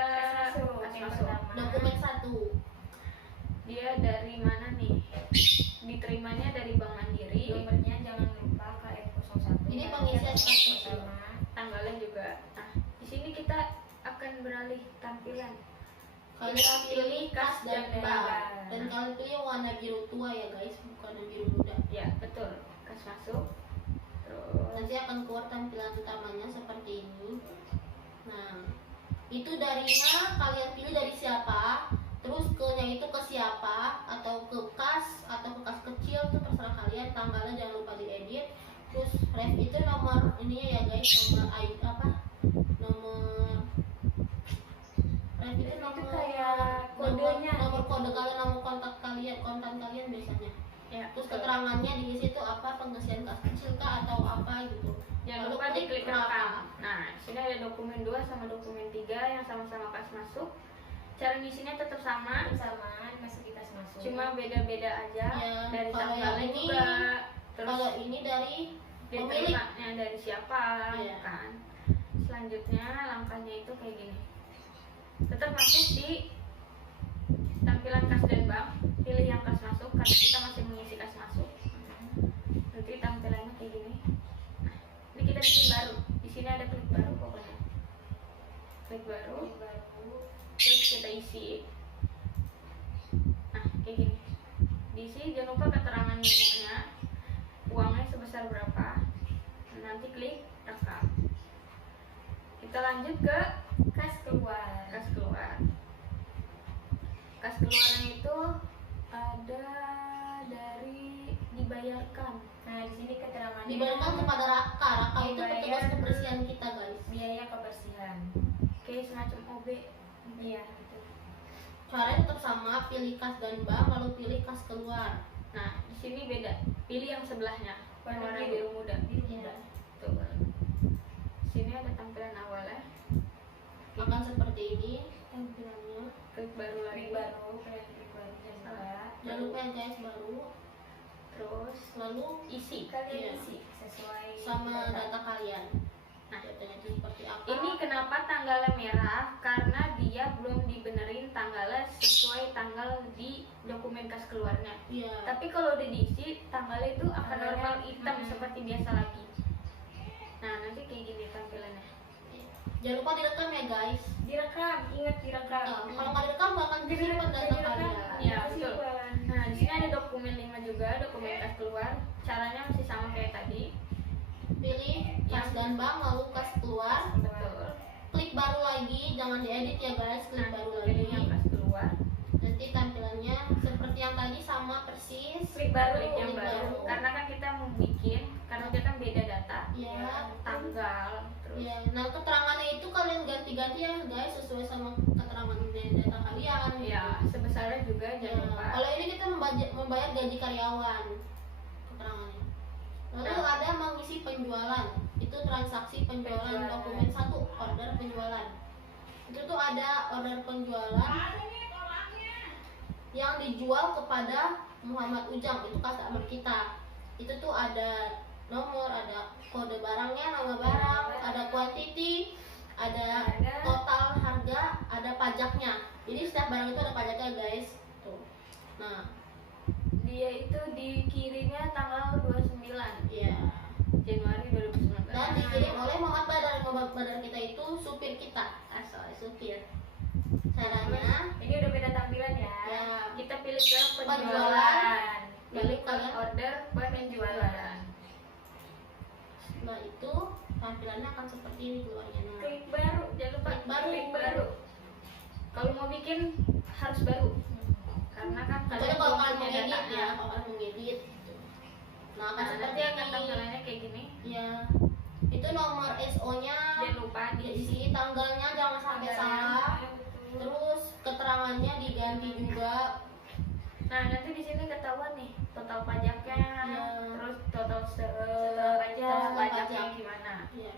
kas Yang masuk. pertama. Dokumen 1. Dia dari mana nih? Diterimanya dari Bank Mandiri. Nomornya jangan lupa KF01. Ini pengisian kas pertama. Tanggalnya juga. Nah, di sini kita akan beralih tampilan. Kalian pilih kas dan dan bank. bank. Dan kalian pilih warna biru tua ya guys, bukan yang biru muda. Ya, betul. Kas masuk. Terus Nanti akan keluar tampilan utamanya seperti ini. Nah, itu darinya kalian pilih dari siapa, terus ke-nya itu ke siapa, atau ke kas, atau ke kas kecil, itu terserah kalian. Tanggalnya jangan lupa diedit. Terus ref itu nomor ininya ya guys, nomor ID apa? Nomor ref itu Itu nomor kayak kodenya. nomor kode kalian, nomor kontak kalian biasanya. ya, Terus betul. keterangannya di situ apa, pengisian kas kecil kah atau apa gitu. Jangan Lalu lupa klik klik rekam. Nah, sini ada dokumen 2 sama dokumen 3 yang sama-sama kas masuk. Cara ngisinya tetap sama, masuk kita masuk. cuma beda-beda aja. Ya, Dari kalau tanggalnya yang ini- juga. Terus Kalau ini dari pemilik. diterimanya dari siapa, Iya. kan? Selanjutnya langkahnya itu kayak gini. Tetap masuk di tampilan kas dan bank, pilih yang kas masuk karena kita masih mengisi kas masuk. Nanti tampilannya kayak gini. Nah, ini kita bikin baru. Di sini ada klik baru pokoknya. Klik baru, terus kita isi. Nah, kayak gini. Diisi, jangan lupa keterangan memonya, uangnya sebesar berapa. Nanti klik rekam. Kita lanjut ke Kas keluar. kas keluar. Kas keluarnya itu ada dari dibayarkan. Nah, di sini keterangannya Dibayarkan kepada Raka. Raka itu Dibayar. petugas kebersihan kita, guys. biaya kebersihan. Kayak semacam OB. Iya, betul. Caranya tetap sama, pilih kas dan bank, lalu pilih kas keluar. Nah, di sini beda. Pilih yang sebelahnya, Warna warna biru. biru muda. Iya. Tuh. Sini ada tampilan awalnya. Akan seperti ini tampilannya. Klik baru lagi. Klik baru, klik baru jangan lupa. Jangan lupa ya guys, baru. Terus Lalu isi. Kalian Iya. isi sesuai sama data kalian. Nah, datanya itu seperti apa? Ini kenapa tanggalnya merah? Karena dia belum dibenerin tanggalnya sesuai tanggal di dokumen kas keluarnya. Iya. Tapi kalau udah diisi, tanggalnya itu akan Tanggalnya, normal hitam mm-mm. seperti biasa lagi. Nah, nanti kayak gini tampilannya. Jangan lupa direkam ya guys. direkam, ingat direkam. Kalau nggak direkam nggak akan disimpan data kalian. Iya, betul. Nah, di sini ada dokumen 5 juga, dokumen kas keluar. Caranya masih sama kayak tadi. Pilih kas dan bank, lalu kas keluar. Betul. Klik baru lagi, jangan diedit ya guys. Klik Nah, baru pilih lagi. yang kas keluar. Nanti tampilannya seperti yang tadi sama persis. Klik baru, Klik yang klik baru. baru. Karena kan kita mau bikin, karena dia kan beda data. Ya. Tanggal, terus Ya, nah keterangannya itu kalian ganti-ganti ya guys sesuai sama keterangan dari data kalian. ya sebesarnya juga Ya, jangan lupa. kalau ini kita membayar gaji karyawan keterangannya. Lalu Nah. ada mengisi penjualan, itu transaksi penjualan Penjualan. dokumen 1 order penjualan. Itu tuh ada order penjualan yang dijual kepada Muhammad Ujang, itu customer kita. Itu tuh ada nomor, ada kode barangnya, nama barang, ada quantity, ada total harga, ada pajaknya. Jadi setiap barang itu ada pajaknya guys. Tuh. Nah, Dia itu dikirimnya tanggal 29 iya. Januari 2019. Dan dikirim oleh Muhammad Badar. Muhammad Badar kita itu supir kita, asal supir. Caranya, Ini udah beda tampilan ya. ya Kita pilih ke penjualan. Penjualan. Pilih ke Kalian- order penjualan. setelah itu tampilannya akan seperti ini keluarnya. Nah, Klik baru. Jangan lupa Klik baru. klik baru. Kalau mau bikin harus baru. Karena kan kecuali kalau belum kalian punya mengedit datanya. ya, kalau kalian mengedit. Gitu. Nah, akan Nah, seperti nanti akan ini. tampilannya kayak gini. Ya, itu nomor SO-nya Jangan lupa diisi. diisi, tanggalnya jangan sampai salah. Terus keterangannya diganti juga. Nah, nanti di sini ketahuan nih total pajaknya, Iya. terus total pajak. pajaknya gimana. Ya.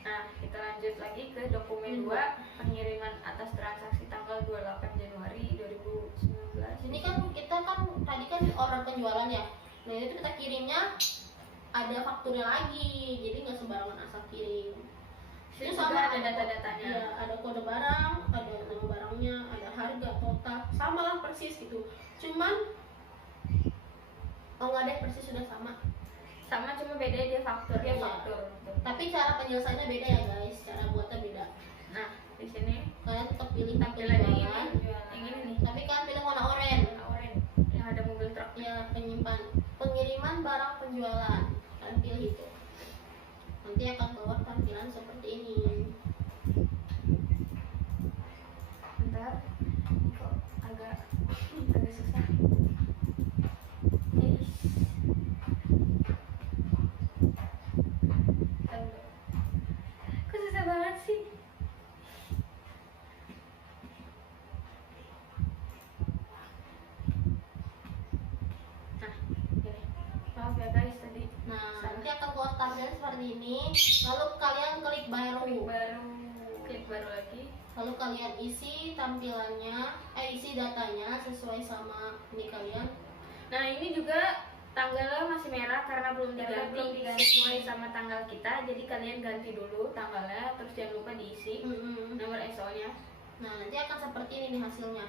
Nah, kita lanjut lagi ke dokumen 2, pengiriman atas transaksi tanggal 28 Januari 2019. Ini kan kita kan tadi kan order penjualan ya. Nah itu kita kirimnya ada fakturnya lagi, jadi nggak sembarangan asal kirim. Itu sama ada data-datanya. Iya, ada kode barang, ada nama barangnya, ada harga total, sama lah persis gitu. Cuman oh nggak deh, persis sudah sama. Sama cuma beda dia faktur. Iya. Faktur. Tapi cara penyelesaiannya beda ya guys, cara buatnya beda. Nah, di sini Kalian tetap pilih tampilannya ini, penjualan, yang ini nih, tapi kalian pilih warna oranye. yang ada mobil truk. Ya, penyimpan pengiriman barang penjualan, kalian pilih itu. Nanti akan keluar tampilan seperti ini. Bentar, kok agak susah. Eish. Tunggu. Kok susah banget sih? Nah, gini. Maaf ya guys tadi. Nah, nanti akan keluar tampilan seperti ini. ini, lalu kalian klik Klik baru lagi. lalu kalian isi tampilannya, isi datanya sesuai sama ini kalian. Nah ini juga tanggalnya masih merah karena belum diganti sesuai sama tanggal kita. Jadi kalian ganti dulu tanggalnya, terus jangan lupa diisi nomor SO-nya. Nah nanti akan seperti ini nih hasilnya.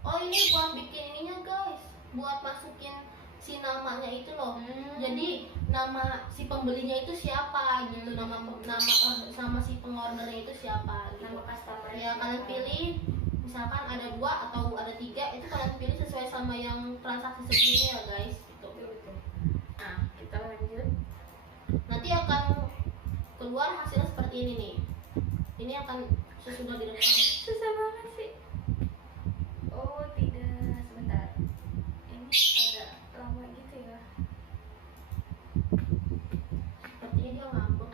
Oh ini buat bikin ininya guys, buat masukin si namanya itu loh. Jadi nama si pembelinya itu siapa gitu, nama sama si pengordernya itu siapa gitu. Nama customer Ya kalian pilih, misalkan ada 2 atau ada 3, itu kalian pilih sesuai sama yang transaksi sebelumnya ya guys gitu. Nah kita lanjut. Nanti akan keluar hasilnya seperti ini nih. Ini akan sesudah direkam. Susah banget sih. Oh tidak, sebentar. Ini agak lama gitu ya. Sepertinya dia ngambek.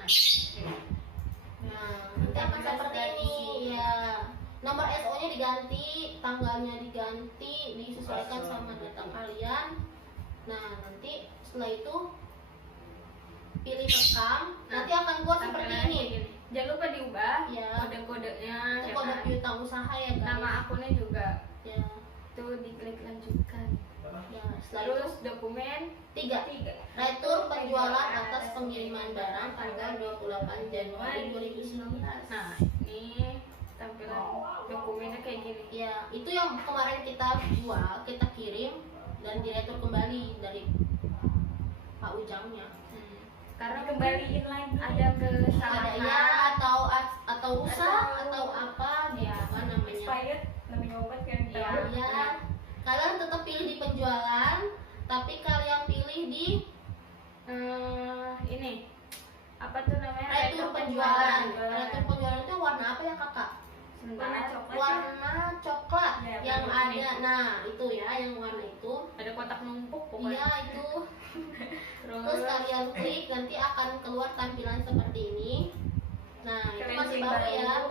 Nah, nanti akan seperti ini ya. Nomor SO-nya diganti, tanggalnya diganti, disesuaikan sama data kalian. Nah, nanti setelah itu pilih rekam, nanti akan keluar seperti Tampilannya ini. kayak gini. Jangan lupa diubah Ya. kode-kodenya. Itu ya kode kan? piutang usaha ya guys. Nama akunnya juga. Ya. Tuh diklik lanjutkan. Ya, setelah itu Terus dokumen 3. Retur penjualan atas pengiriman barang tanggal 28 Januari 2019. Nah, ini tampilan dokumennya kayak gini. Ya, itu yang kemarin kita jual, kita kirim dan diretur kembali dari Pak Ujangnya. Karena Kembaliin lagi. ada Ada kesalahan. ya atau rusak atau apa gitu Ya, kan namanya. Expired namanya obat kan. Iya. Ya, kalian tetap pilih di penjualan, tapi kalian pilih di Ini apa tuh namanya? retur penjualan. Retur penjualan itu warna apa ya kakak? Sebentar. Warna coklat Ya, yang warna ada. Nah, itu ya yang warna itu. Ada kotak numpuk pokoknya. Iya itu. Terus Terus kalian klik nanti akan keluar tampilan seperti ini. Nah, itu Kalian masih klik baru ya. baru.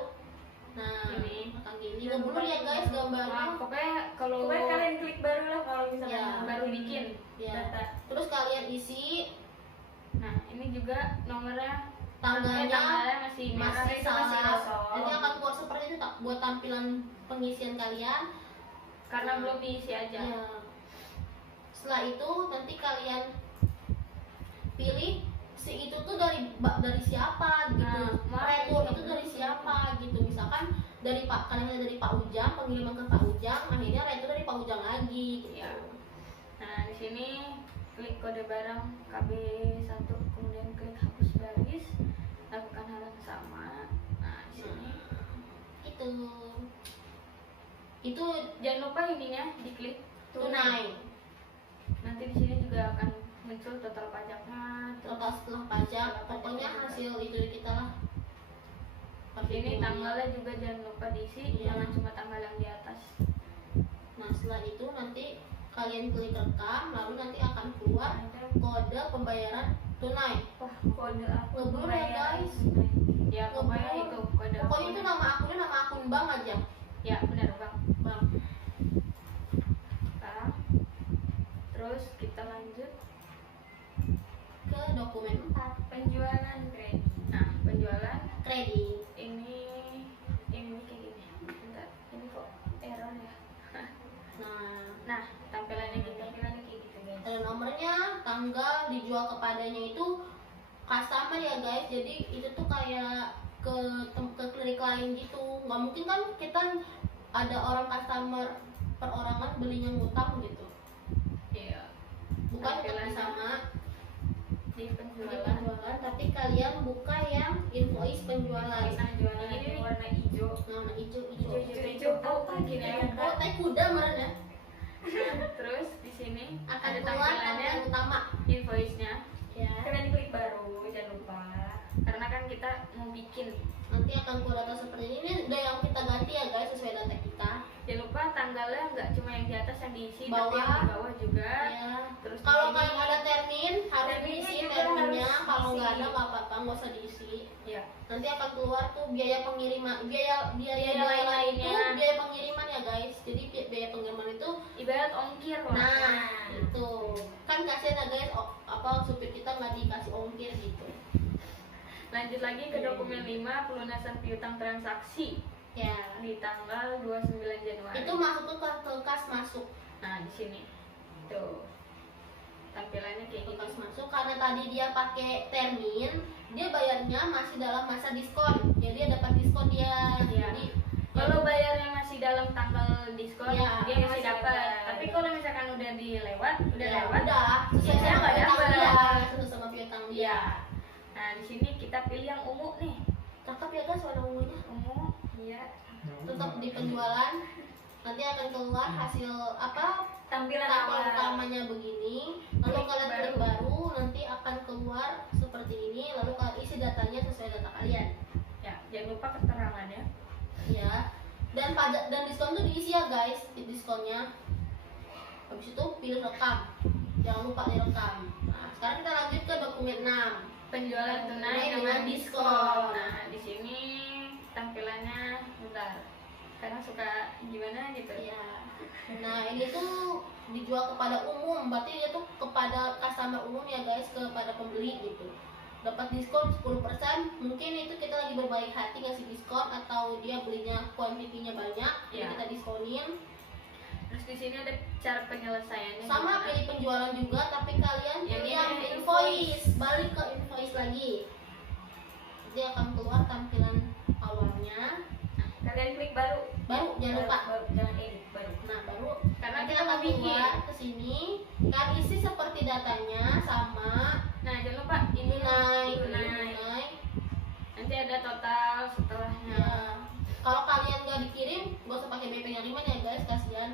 Nah, Ini. akan gini. Ngeblur ya guys gambarnya. Nah, pokoknya kalau Pokoknya kalian klik baru lah kalau misalnya Ya, baru bikin. Ya. data. Terus kalian isi Nah, ini juga nomornya tanggalnya tanggalnya masih merah. masih itu masih salah. kosong. Nanti akan keluar seperti itu tak buat tampilan pengisian kalian. Karena belum diisi aja. Ya. Setelah itu nanti kalian pilih si itu tuh dari siapa gitu. Nah, Retur itu dari siapa gitu. Misalkan dari Pak, kadang dari Pak Ujang, pengiriman ke Pak Ujang, akhirnya retur dari Pak Ujang lagi gitu. Ya. Nah, di sini klik kode barang KB1, kemudian klik hapus baris, lakukan hal yang sama. Nah, di sini Itu jangan lupa ininya diklik tunai. Nanti di sini juga akan muncul total pajaknya. Total setelah pajak, pokoknya hasil itu kita lah. Ini tanggalnya juga jangan lupa diisi, Iya. jangan cuma tanggal yang di atas. Nah setelah itu nanti kalian klik rekam, lalu nanti akan keluar kode pembayaran tunai. Wah, kode aku Ngeblur ya guys. Ya pokoknya Ngeblur. itu kode. Pokoknya itu nama akunnya nama akun bank aja. Ya benar bang. Bang. Bang. Terus kita lanjut Ke dokumen 4 penjualan kredit. Nah penjualan kredit. ini kayak gini. Bentar, ini kok error ya. Nah tampilannya gini. Tampilannya kayak gitu guys. Ada nomornya, tanggal, dijual kepadanya itu customer ya guys. Jadi itu tuh kayak ke klinik lain gitu. Nggak mungkin kan kita ada orang customer perorangan belinya ngutang gitu. Iya. Bukan tapi Tampilannya sama di di penjualan. penjualan, tapi kalian buka yang invoice penjualan. Penjualan Ini yang nih. warna hijau. Nah, hijau. Hijau apa gini ya? Oh, teh kuda meren ya. Nah, terus di sini Akan ada keluar tampilannya tampilan utama. invoice-nya. Ya. Kalian klik baru, jangan lupa. Karena kan kita mau bikin. Nanti akan keluar data seperti ini. Ini udah yang kita ganti ya guys sesuai data kita. Jangan lupa tanggalnya nggak cuma yang di atas yang diisi, tapi Bawah. yang di bawah juga. Ya. Terus di Kalau sini- kalian ada termin harus Terminnya diisi juga terminnya. harus Kalau nggak diisi. ada nggak apa-apa, nggak usah diisi. Ya. Nanti akan keluar tuh biaya pengiriman, biaya Biaya lain-lain lain-lainnya. itu biaya pengiriman ya guys. Jadi biaya pengiriman itu, Ibarat ongkir lah. nah itu kan kasihan ya guys, supir kita nggak dikasih ongkir gitu. Lanjut lagi ke dokumen 5, pelunasan piutang transaksi Ya, di tanggal 29 Januari. itu masuk ke kas masuk. Nah, di sini. Tuh. Tampilannya kayak Ke gitu. kas masuk karena tadi dia pakai termin, dia bayarnya masih dalam masa diskon. Jadi dia dapat diskon dia. Iya. Jadi Kalau bayarnya masih dalam tanggal diskon, Iya, dia masih masih dapat. dapat. Tapi kalau misalkan udah dilewat, udah ya, lewat, udah sesuai dia sama nggak piutang dapat. dia, sesuai sama piutang dia. Iya. Nah, di sini kita pilih yang ungu nih. Cakep ya guys warna ungunya. Ungu, iya. Tetap di penjualan nanti akan keluar hasil Tampilan tampilan awal. utamanya begini. Lalu Klik kalian klik baru. baru, nanti akan keluar seperti ini. Lalu kalian isi datanya sesuai data kalian. Ya, jangan lupa keterangannya. Ya. Dan pajak dan diskon tuh diisi ya guys, di diskonnya. Habis itu pilih rekam. Jangan lupa direkam. Nah, sekarang kita lanjut ke dokumen 6. Penjualan tunai dengan diskon. Nah, di sini tampilannya bentar. Karena suka gimana gitu. Iya. Nah, ini tuh dijual kepada umum, berarti dia tuh kepada customer umum ya guys, kepada pembeli gitu. Dapat diskon 10%, mungkin itu kita lagi berbaik hati ngasih diskon atau dia belinya kuantitinya banyak, jadi Iya. kita diskonin. Terus di sini ada cara penyelesaiannya. Sama gimana? pilih penjualan juga, tapi kalian Yang pilih ini yang invoice. invoice, balik ke invoice lagi. Dia akan keluar tampilan awalnya. Kalian klik baru. Baru jangan lupa. Baru, jangan edit baru. Nah, baru Karena nanti kita akan mau bikin. keluar ke sini, kan isi seperti datanya sama Nah, jangan lupa ini tunai, tunai. Nanti ada total setelahnya. Ya. Kalau kalian nggak dikirim, gak usah pakai BP yang 5 ya guys, kasihan.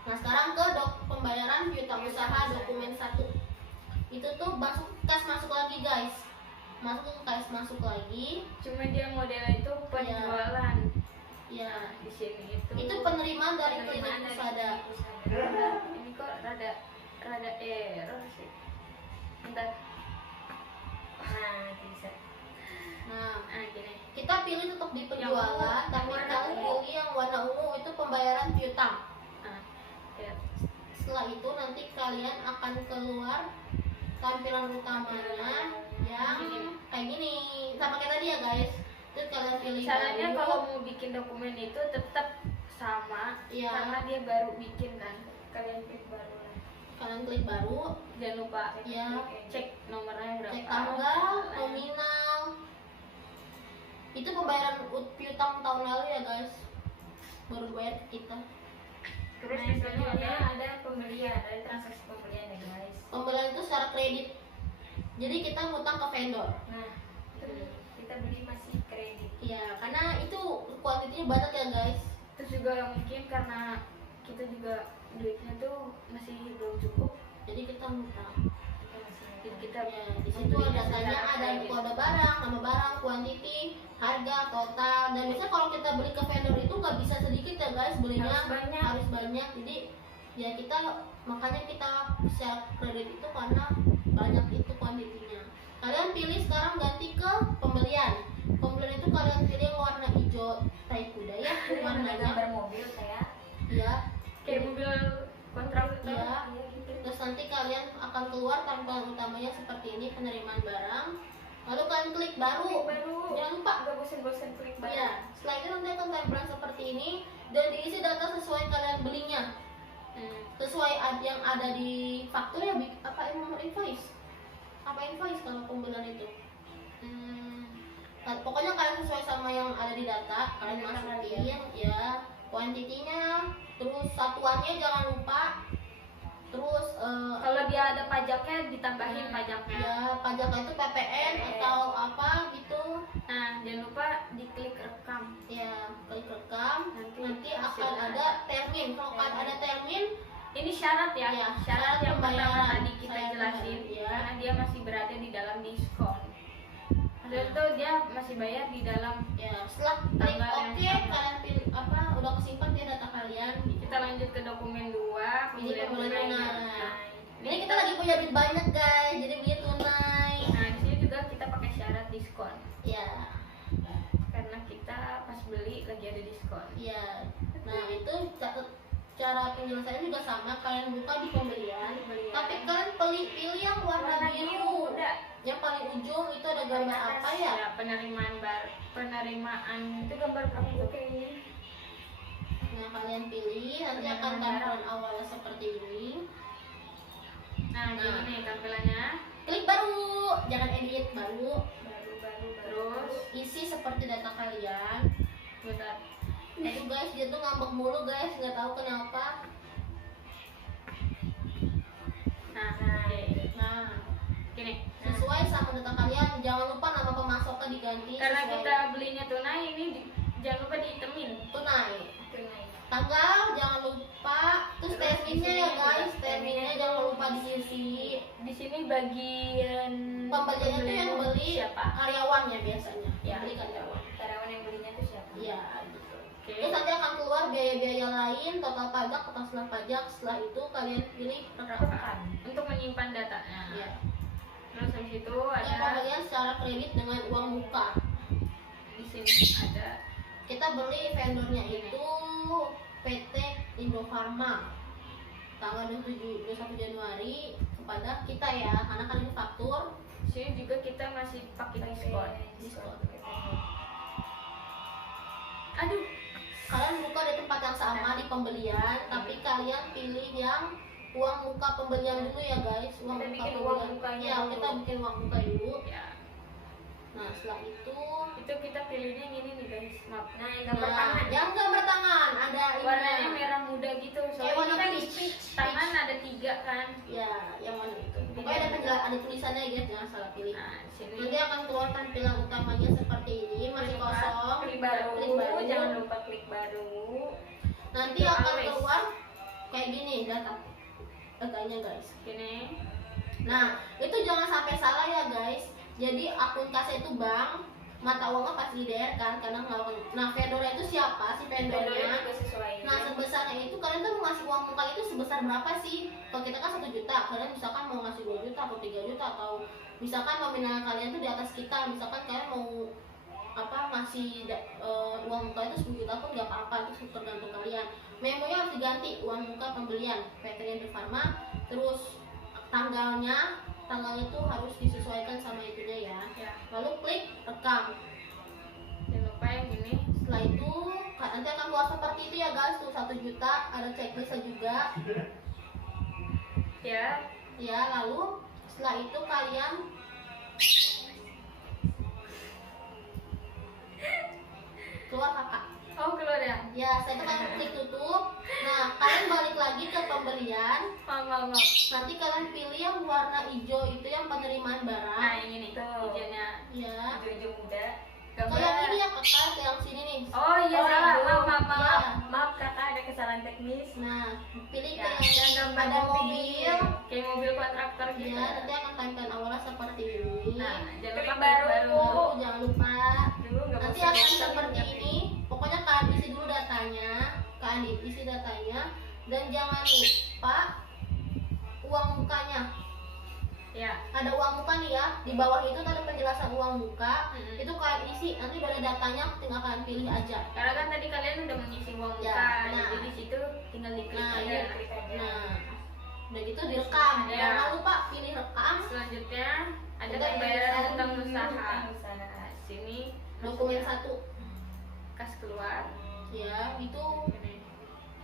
Nah, sekarang ke pembayaran piutang usaha dokumen 1. Itu tuh masuk kas masuk lagi guys. Masuk ke kas masuk lagi. Cuma dia modelnya itu penjualan. Ya. Di sini Itu penerimaan dari klinik Penerimaan dari pusada. Ini kok rada error sih. Bentar. Nah, bisa. Nah, Gini. kita pilih tetap di penjualan, ungu, tapi yang kita warna ungu. pilih yang warna ungu itu pembayaran piutang. Ya. Setelah itu nanti kalian akan keluar tampilan utamanya yang kayak gini, sama kayak tadi ya guys. Terus kalian pilih Caranya baru. kalau mau bikin dokumen itu tetap sama, Iya. karena dia baru bikin kan. Kalian klik baru. Kalian klik baru, Jangan lupa ya, cek nomornya berapa. cek tanggal, nominal. Itu pembayaran piutang tahun lalu ya guys, baru bayar ke kita. Terus Nah, di sini selanjutnya ada ada pembelian, ada transaksi pembelian ya guys. Pembelian itu secara kredit, jadi kita ngutang ke vendor. Nah, itu kita beli masih kredit. Ya, karena itu kuantitinya banyak ya guys. terus juga mungkin karena kita juga duitnya tuh masih belum cukup, Jadi kita ngutang. Kita masih jadi kita Ya, di situ datanya ada kode barang, nama barang, kuantiti, harga, total. Dan biasanya kalau kita beli ke vendor itu nggak bisa sedikit ya guys, belinya Harus banyak. harus banyak. Jadi ya kita makanya kita share kredit itu karena banyak itu kuantitinya. Kalian pilih sekarang ganti ke pembelian. Pembelian itu kalian pilih yang warna hijau tai kuda ya, Ada warnanya. gambar mobil kayak. Ya, kayak mobil kontraktor. iya. Iya gitu. Terus nanti kalian akan keluar tampilan utamanya seperti ini, penerimaan barang. Lalu kalian klik baru. Baru. Jangan lupa. Agak bosen-bosen klik baru. Ya, setelah itu nanti akan tampilan seperti ini dan diisi data sesuai kalian belinya. Sesuai yang ada di faktur ya, apa nomor invoice? Apa invoice kalau pembelian itu? Pokoknya kalian sesuai sama yang ada di data, kalian masukin ya kuantitinya, terus satuannya jangan lupa. Terus Kalau dia ada pajaknya ditambahin pajaknya. ya pajaknya itu PPN atau apa gitu. Nah, jangan lupa diklik rekam. Ya, klik rekam, nanti akan hasilnya ada termin. Kalau kan ada termin, Ini syarat ya, Iya, syarat syarat yang pertama pembayaran. tadi kita Syarat jelasin, pembayaran, iya. karena dia masih berada di dalam diskon. Maksudnya itu dia masih bayar di dalam. ya setelah klik Tanggal yang oke, sama. kalian pilih apa, udah kesimpan dia data kalian. Gitu. Kita lanjut ke dokumen 2, Ini pembelian pembelian tunai. tunai. Ini kita lagi punya duit banyak guys, jadi beli tunai. Nah, di sini diskon. Ya, Karena kita pas beli lagi ada diskon. ya. Nah, itu cara penyelesaiannya juga sama. Kalian buka di pembelian, tapi kalian pilih yang warna biru. Yang paling ujung itu ada gambar apa ya? Ya, penerimaan Itu gambar kamu kayaknya. Nah, kalian pilih, nanti akan tampilan awalnya seperti ini. Nah, gini nih tampilannya. Klik baru, jangan edit, baru. Terus Isi seperti data kalian. bentar. Itu guys, dia tuh ngambek mulu guys, nggak tahu kenapa. Nah, oke. Nah, Gini. sesuai sama data kalian. Jangan lupa nama pemasoknya diganti. Karena sesuai kita belinya tunai ini jangan lupa dihitemin. tunai. Tanggal jangan lupa, terus terminnya ya guys, terminnya jangan lupa diisi. Di sini bagian Pembeliannya tuh yang beli siapa? karyawannya biasanya, Ya. beli karyawan. Karyawan yang belinya itu siapa? Iya, gitu. Oke. Terus nanti akan keluar biaya-biaya lain, total pajak, total pajak. Setelah itu kalian pilih Rekam untuk menyimpan datanya. ya. Terus habis itu Ada ada pembelian secara kredit dengan uang muka. di sini ada Kita beli vendornya itu PT Indofarma tanggal 21 Januari kepada kita ya, karena kan ini faktur. di sini juga kita masih pakai diskon. Aduh, Kalian buka di tempat yang sama di pembelian, tapi kalian pilih yang uang muka pembelian dulu ya guys. Uang Kita muka bikin pembelian. uang mukanya Ya, dulu. kita bikin uang muka dulu. ya. Nah, setelah itu Kita pilihnya yang ini nih guys. Maaf. Nah, yang gambar nah, tangan. yang gambar tangan ada ini. Warnanya merah muda gitu. Kayak Soalnya warna ini kan peach. tangan ada 3 kan. Ya, yang mana itu? Pokoknya ada tulisannya ya guys, jangan salah pilih. Nah, di sini Nanti akan keluar tampilan utamanya seperti ini, masih kosong. Klik baru. Klik baru. Jangan lupa klik baru. Nanti Itu akan always. keluar kayak gini datanya guys. gini. Nah, itu jangan sampai salah ya guys. Jadi akun kas itu bank, mata uangnya pasti DR kan, karena melakukan. Nah, vendornya itu siapa sih Vendornya vendornya? juga sesuai. Nah, sebesarnya itu kalian tuh mau ngasih uang muka itu sebesar berapa sih? Kalau kita kan 1 juta, kalian misalkan mau ngasih 2 juta atau 3 juta, atau misalkan nominal kalian tuh di atas kita, misalkan kalian mau ngasih uang muka itu 10 juta pun nggak apa-apa, itu tergantung kalian. Memonya harus diganti, uang muka pembelian PT Indofarma, terus tanggalnya tuh harus disesuaikan sama itunya ya. Ya. Lalu klik rekam. Jangan lupa yang ini. Setelah itu nanti akan keluar seperti itu ya guys, tuh 1 juta, ada checklistnya juga Ya. ya. Lalu setelah itu kalian keluar kakak Oh, keluar ya. ya. Setelah itu kalian klik tutup. Nah, kalian balik lagi ke pembelian. Maaf. Nanti kalian pilih yang warna hijau, itu yang penerimaan Nah, barang yang ini. Tuh. Hijaunya. ya. Hijau muda. Kayak ini ya kakak, kayak yang sini nih. Oh iya, Oh, salah. itu. Maaf. Ya. Maaf kakak, ada kesalahan teknis. Nah, pilih Ya, kayak yang gambar ada mobil. Kayak mobil kontraktor gitu. Ya, nanti akan tampilan awalnya seperti ini. Nah, jangan Klik lupa baru. Lalu jangan lupa Dulu nggak nanti mau akan sebut, seperti tapi ini. Pokoknya kalian isi dulu datanya, kalian isi datanya, dan jangan lupa uang mukanya. Ya. Ada uang muka nih ya, di bawah itu ada penjelasan uang muka. Mm-mm. Itu kalian isi, nanti udah ada datanya, tinggal kalian pilih aja. Karena kan tadi kalian udah mengisi uang muka, Ya, nah. jadi di situ tinggal diklik Nah, aja. iya. klik aja. Nah, udah gitu direkam. Ya. Jangan lupa pilih rekam. Selanjutnya ada Udah, pembayaran ya. utang usaha. Utang usaha. Nah, sini Dokumen maksudnya 1 kas keluar. ya, itu Ini.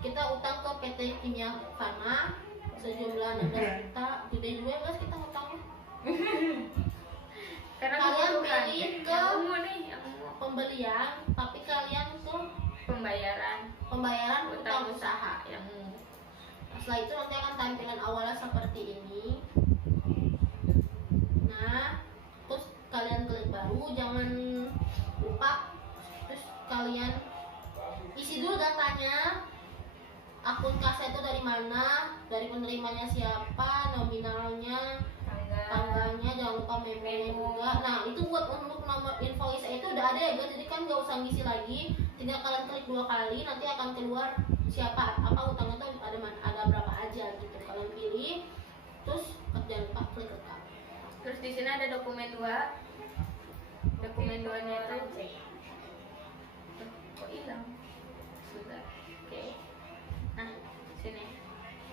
kita utang ke PT Kimia Farma sejumlah 16 juta. Gede juga ya guys kita utangnya. Karena Kalian kebutuhan. pilih ke yang umum nih, yang umum. Pembelian, tapi kalian ke Pembayaran utang usaha. yang umum. Setelah itu nanti akan tampilan awalnya seperti ini. Nah, terus kalian klik baru, jangan lupa. Terus kalian isi dulu datanya. Akun kas itu dari mana, dari penerimanya siapa, nominalnya, tanggalnya, jangan lupa memo juga. Nah, itu buat untuk nomor invoice itu udah ada ya guys, jadi kan nggak usah ngisi lagi, tinggal kalian klik 2 kali, nanti akan keluar siapa, apa utangnya tuh ada berapa aja gitu. Kalian pilih, terus jangan lupa klik rekam. Terus di sini ada dokumen 2. dokumen 2-nya itu cek. kok hilang? Sudah. Oke. Nah, sini.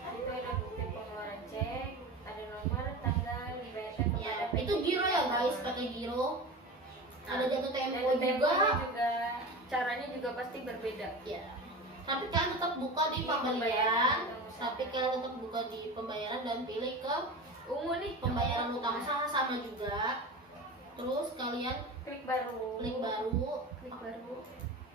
Itu ada bukti pengeluaran cek, ada nomor, tanggal, dibayarkan Ya, kepada itu giro ya guys, pakai giro. Ada jatuh tempo Dan temponya juga. juga Caranya juga pasti berbeda. Ya. Tapi kalian tetap buka di pembelian. Tapi kalian tetap buka di pembayaran dan pilih ke Ungu nih, pembayaran utama sama juga. Terus kalian klik baru. klik baru. Klik baru.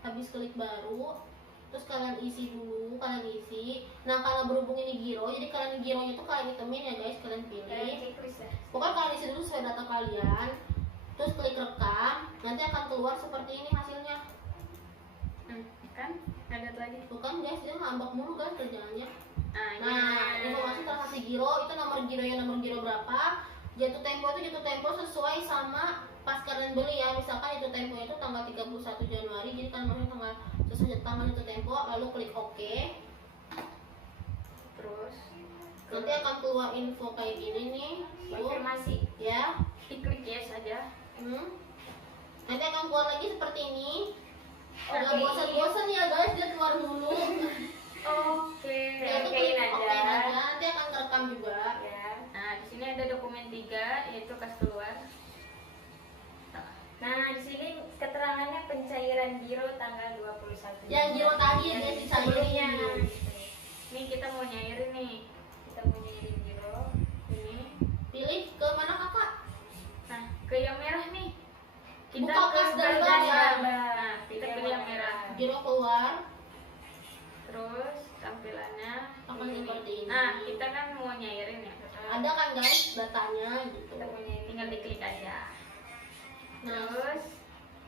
Habis klik baru, terus kalian isi dulu, kalian isi. Nah, kalau berhubung ini giro, jadi kalian gironya itu kalian hitemin ya guys, kalian Kayak pilih. checklist ya. Pokoknya kalian isi dulu sesuai data kalian. Terus klik rekam, nanti akan keluar seperti ini hasilnya. Kan? Ada lagi. Bukan guys, dia ngambek mulu guys kerjaannya. Nah, Nah, informasi transaksi giro itu nomor giro berapa, jatuh tempo itu jatuh tempo sesuai sama pas kalian beli ya. Misalkan itu tempo itu tanggal 31 Januari, jadi kalian masuk tanggal sesuai tanggal jatuh tempo, lalu klik OK. Terus Nanti akan keluar info kayak gini nih. Tuh, Konfirmasi. ya. diklik yes aja. Nanti akan keluar lagi seperti ini. Nggak Oke. bosan-bosan ya guys, dia keluar dulu. Oke. Ya, itu Okein klik aja. OK aja, nanti akan kerekam juga. Ya. Nah, di sini ada dokumen 3 yaitu kas keluar. Nah, di sini keterangannya pencairan giro tanggal 21. Yang giro tadi ya Dan guys, sebelumnya. disayangin. Ini kita mau nyairin nih. Kita punya giro. Ini. Pilih ke mana kakak? Nah, ke yang merah nih. Kita Buka ke kas dan gambar. gambar. Nah, kita pilih yang merah. Giro keluar. Terus tampilannya Akan seperti ini. Nah, kita kan mau nyairin ya. Ada kan guys datanya gitu. Kita punya ini. Tinggal diklik aja. Nah, Terus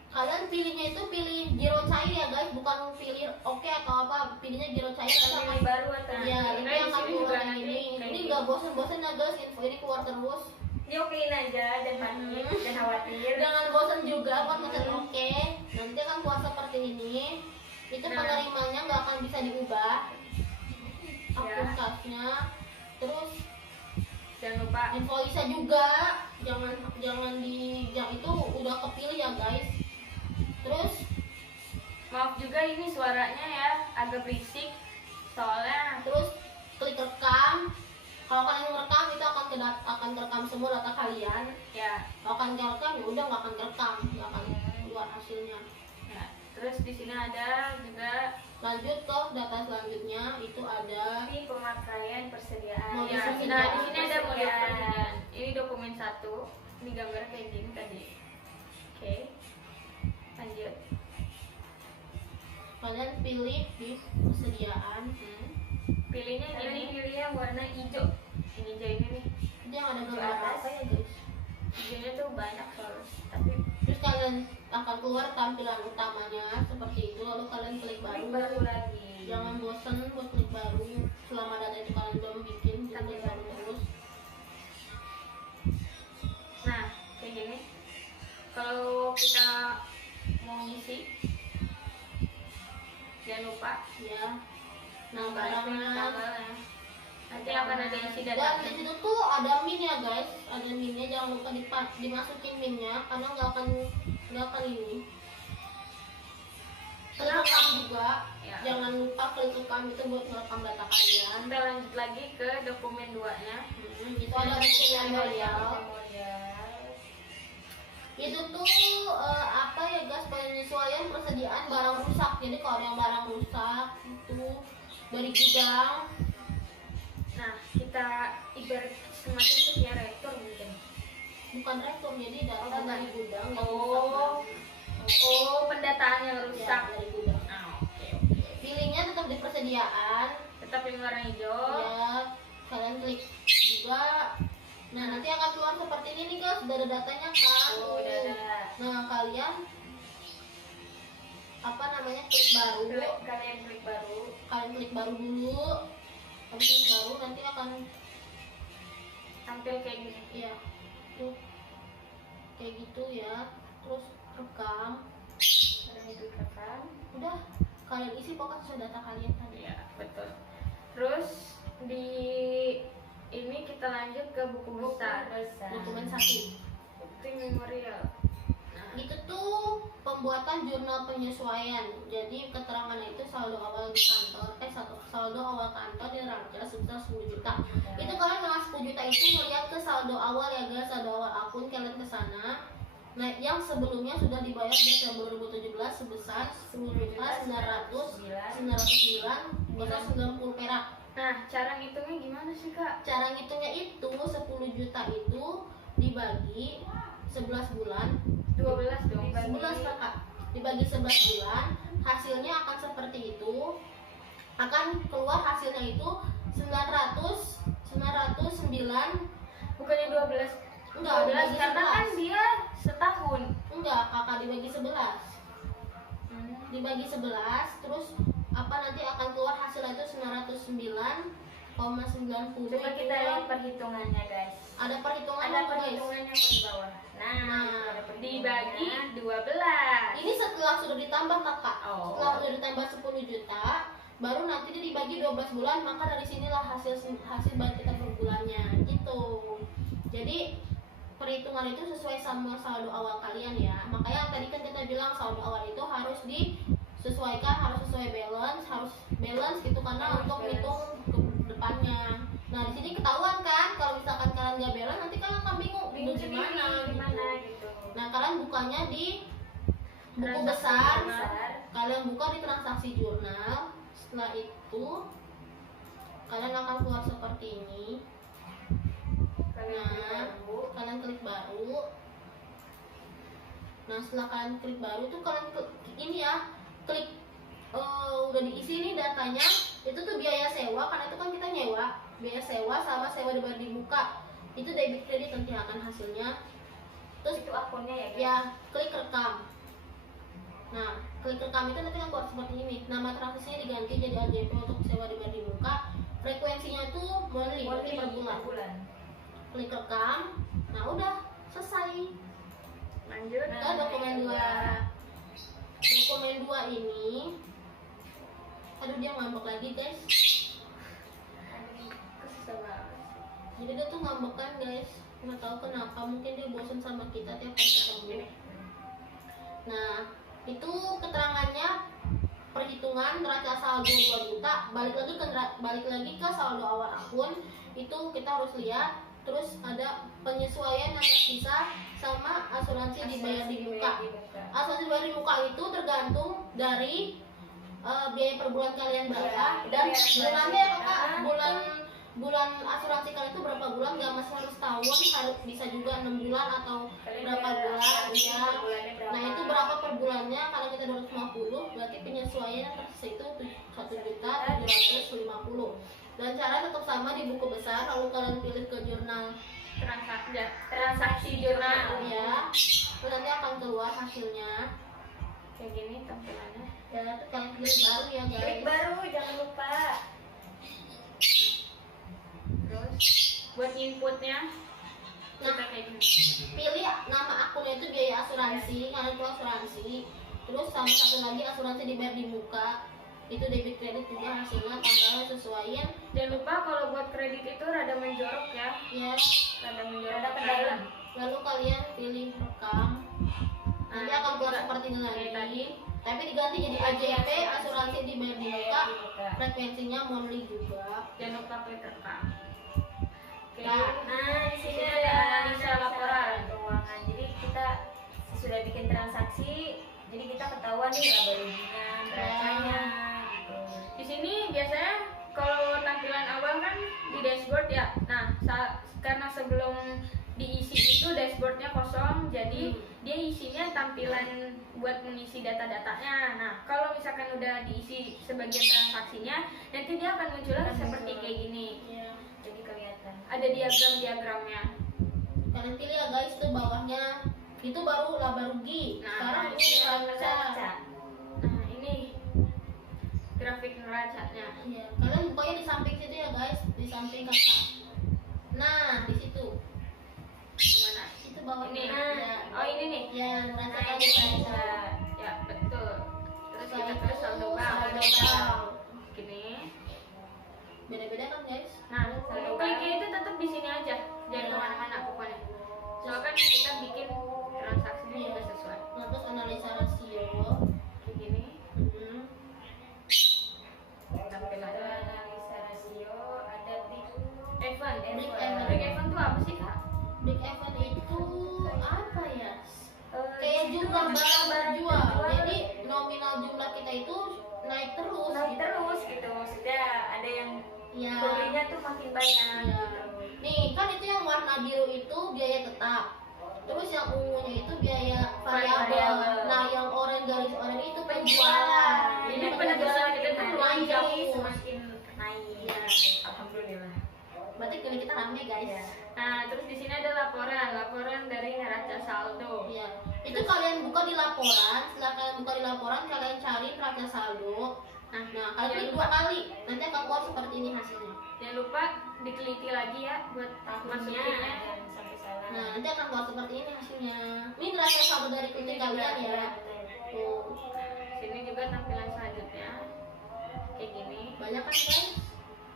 kalian pilihnya itu pilih giro cair ya guys, bukan pilih oke atau apa. Pilihnya giro cair Kita karena pilih akan baru atau ya Nah, ini di akan sini keluar juga yang nanti ini. kayak Ini gitu. nggak bosan-bosan ya guys, info ini keluar terus. diokein aja, jangan panik, jangan khawatir. Jangan bosan juga buat pesan oke. Nanti akan keluar seperti ini. Itu Nah. penerimanya nggak akan bisa diubah. Akun Ya. kasnya. Terus jangan lupa info Lisa juga jangan di yang itu udah kepilih ya guys. Terus maaf juga ini suaranya ya agak berisik soalnya terus klik rekam. Kalau kalian rekam itu akan terekam semua data kalian. ya. Kalau kalian nggak rekam ya udah nggak akan terekam, nggak akan keluar hasilnya. Nah, terus di sini ada juga Lanjut ke data selanjutnya itu ada Di pemakaian persediaan. Mau ya. di sini Nah, ada di sini ada model persediaan. persediaan. Ini dokumen 1. Ini gambarnya kayak gini tadi. Oke. Lanjut. kalian pilih di persediaan. Pilihnya yang Kalian ini. pilihnya warna hijau. Yang hijau ini nih. Itu yang ada Hijau gambar atas. apa ya guys? Hijaunya tuh banyak soalnya. Tapi Terus kalian akan keluar tampilan utamanya seperti itu, lalu kalian klik Klik baru. baru lagi. Jangan bosan buat klik baru selama data itu kalian belum bikin, jangan klik baru terus. nah, kayak gini. Kalau kita mau ngisi jangan lupa Ya. Nah, barangnya barangnya. nanti akan ada isi Dan data. di situ tuh ada min ya guys, ada minnya, jangan lupa dimasukin minnya karena nggak akan ini. Klik rekam juga, Ya. jangan lupa klik rekam itu buat merekam data kalian. Kita lanjut lagi ke dokumen 2-nya. Itu ada bukti memorial. Memorial. Itu tuh apa ya guys, penyesuaian persediaan barang rusak. Jadi kalau ada yang barang rusak itu dari gudang. Nah, kita ibarat semacam itu kayak rektor mungkin. Bukan rektor, jadi data Oh, bukan. dari gudang yang Oh, rusak. oh pendataan yang Ya, rusak. dari gudang. Nah, oke. Pilihnya tetap di persediaan. Tetap yang warna hijau. Ya, kalian klik juga. Nah, nanti akan keluar seperti ini nih guys, udah ada datanya kan. Oh, udah ada. Nah, kalian apa namanya klik baru. Kalian klik baru. Kalian klik baru dulu. Habis klik baru nanti akan Tampil kayak gini. ya tuh kayak gitu ya. Terus rekam. Kalian klik rekam. Udah, kalian isi pokoknya sesuai data kalian tadi. Iya, betul. Terus di ini kita lanjut ke buku besar. Besar. Dokumen 1. Bukti memorial. Nah, itu tuh pembuatan jurnal penyesuaian. Jadi keterangannya itu saldo awal di kantor, saldo awal kantor di neraca sebesar 10 juta. Itu kalian dengan 10 juta itu melihat ke saldo awal ya guys, saldo awal akun kalian ke sana. Nah, yang sebelumnya sudah dibayar Desember 2017 sebesar 10.909,90 perak. Nah, cara ngitungnya gimana sih Kak? Cara ngitungnya itu 10 juta itu dibagi 11 bulan, 12 dong. 11 kakak, dibagi 11 bulan, hasilnya akan seperti itu. Akan keluar hasilnya itu 909. Bukannya 12. Enggak, 12 dibagi karena 11. kan dia setahun. Enggak, kakak dibagi 11. Dibagi 11, terus nanti akan keluar hasilnya itu 909,90. Coba kita lihat perhitungannya guys. Ada perhitungannya Ada tuh, guys. perhitungannya kok di bawah. Nah, ada perhitungannya. Dibagi 12. Ini setelah sudah ditambah kakak, Oh. setelah sudah ditambah 10 juta, baru nanti dia dibagi 12 bulan, maka dari sinilah hasil balik kita per bulannya gitu. Jadi perhitungan itu sesuai sama saldo awal kalian ya. Makanya tadi kan kita bilang saldo awal itu harus disesuaikan, harus sesuai harus balance gitu, karena Harus untuk balance. hitung ke depannya. Nah di sini ketahuan kan kalau misalkan kalian nggak balance, nanti kalian akan bingung Gimana gitu. gitu. Nah kalian bukanya di buku Transaksi besar, besar. kalian buka di transaksi jurnal. Setelah itu kalian akan keluar seperti ini. Kalian klik baru. Nah setelah kalian klik baru tuh kalian ini ya, klik udah diisi nih datanya. Itu tuh biaya sewa, karena itu kan kita nyewa, biaya sewa sama sewa dibayar di muka. Itu debit kredit nanti akan hasilnya. Terus Itu akunnya ya guys. ya klik rekam. Nah klik rekam itu nanti kan keluar seperti ini. Nama transaksinya diganti jadi AJP untuk sewa dibayar di muka. Frekuensinya tuh monthly, berarti per bulan. Klik rekam. Nah udah selesai. Lanjut. Ke dokumen 2. Dokumen 2 ini, aduh dia ngambek lagi guys. Susah banget. Jadi dia tuh ngambek kan guys, nggak tahu kenapa, mungkin dia bosan sama kita tiap hari ketemu. Nah itu keterangannya perhitungan neraca saldo 2 juta, balik lagi ke saldo awal akun. Itu kita harus lihat. Terus ada penyesuaian yang tersisa sama asuransi dibayar di muka. Asuransi dibayar di muka itu tergantung dari biaya per bulan kalian berapa, dan bulannya kakak, bulan asuransi kalian itu berapa bulan, nggak masih harus tahun, harus bisa juga 6 bulan atau berapa bulan ya. Nah itu berapa per bulannya, kalau kita 250 berarti penyesuaian yang tersisa itu 1.750.000. Dan cara tetap sama di buku besar, lalu kalian pilih ke jurnal transaksi jurnal. ya, terus nanti akan keluar hasilnya Kayak gini tampilannya. ya. Terus kalian klik baru ya guys. Klik baru, jangan lupa. Terus buat inputnya Nah, kita kayak gini. pilih nama akunnya itu biaya asuransi, kalian pilih asuransi. Terus sama satu lagi asuransi dibayar di muka. Itu debit kredit juga hasilnya tanggalnya sesuaiin. Jangan lupa kalau buat kredit itu rada menjorok ya. Ya, Rada menjorok Rada ke ke dalam. dalam. lalu kalian pilih rekam. Nanti akan keluar seperti ini lagi. Kayak tadi. Tapi diganti jadi AJP, asuransi dibayar di muka. Frekuensinya monthly juga. Jangan lupa klik rekam. Oke. Nah, di sini Di sini ada ada analisa laporan. keuangan. Jadi kita sudah bikin transaksi, jadi kita ketahuan nih laba ruginya, neracanya gitu. Di sini biasanya kalau tampilan awal kan di dashboard ya. Nah, karena sebelum diisi itu dashboardnya kosong, jadi dia isinya tampilan buat mengisi data-datanya. Nah, kalau misalkan udah diisi sebagian transaksinya, nanti dia akan muncul seperti kayak gini. Ya. Jadi kelihatan. Ada diagram-diagramnya. Kalian pilih ya guys, itu bawahnya itu baru laba rugi. Nah, Sekarang ini ini neraca. Nah, ini grafik neracanya. Iya, kalian bukanya di samping situ ya guys, di samping kakak. Nah, di situ. Gimana? Itu bawahnya. Ini. Ya. Oh, ini nih. Ya, neraca Nah, kan ini neraca. Ya, betul. Terus kita Setelah tulis itu saldo saldo bank. bank. Gini. Beda-beda kan guys? Nah, kliknya itu tetap di sini aja, jangan kemana-mana pokoknya. Soalnya kan kita bikin transaksinya juga sesuai. jumlah barang terjual. Jadi nominal jumlah kita itu naik terus. gitu. Maksudnya ada yang Ya. pembelinya tuh makin banyak. Ya. Nih kan itu yang warna biru itu biaya tetap. Terus yang ungunya itu biaya variabel. Variabel. Nah yang garis oranye itu penjualan. Jadi penjualan penjualan kita tuh naik jauh. terus. semakin naik. Ya. Alhamdulillah. Berarti klinik kita rame guys. Ya. Nah, terus di sini ada laporan dari neraca saldo. Iya. Itu kalian buka di laporan, setelah kalian buka di laporan kalian cari neraca saldo. Nah, kalian klik 2 kali, nanti akan keluar seperti ini hasilnya. Jangan lupa diteliti lagi ya buat Tahunnya masukinnya. dan sampai salah. Nah, nanti akan keluar seperti ini hasilnya. Ini neraca saldo dari klinik kalian ya. Tuh, Sini juga tampilan selanjutnya kayak gini. banyak kan guys?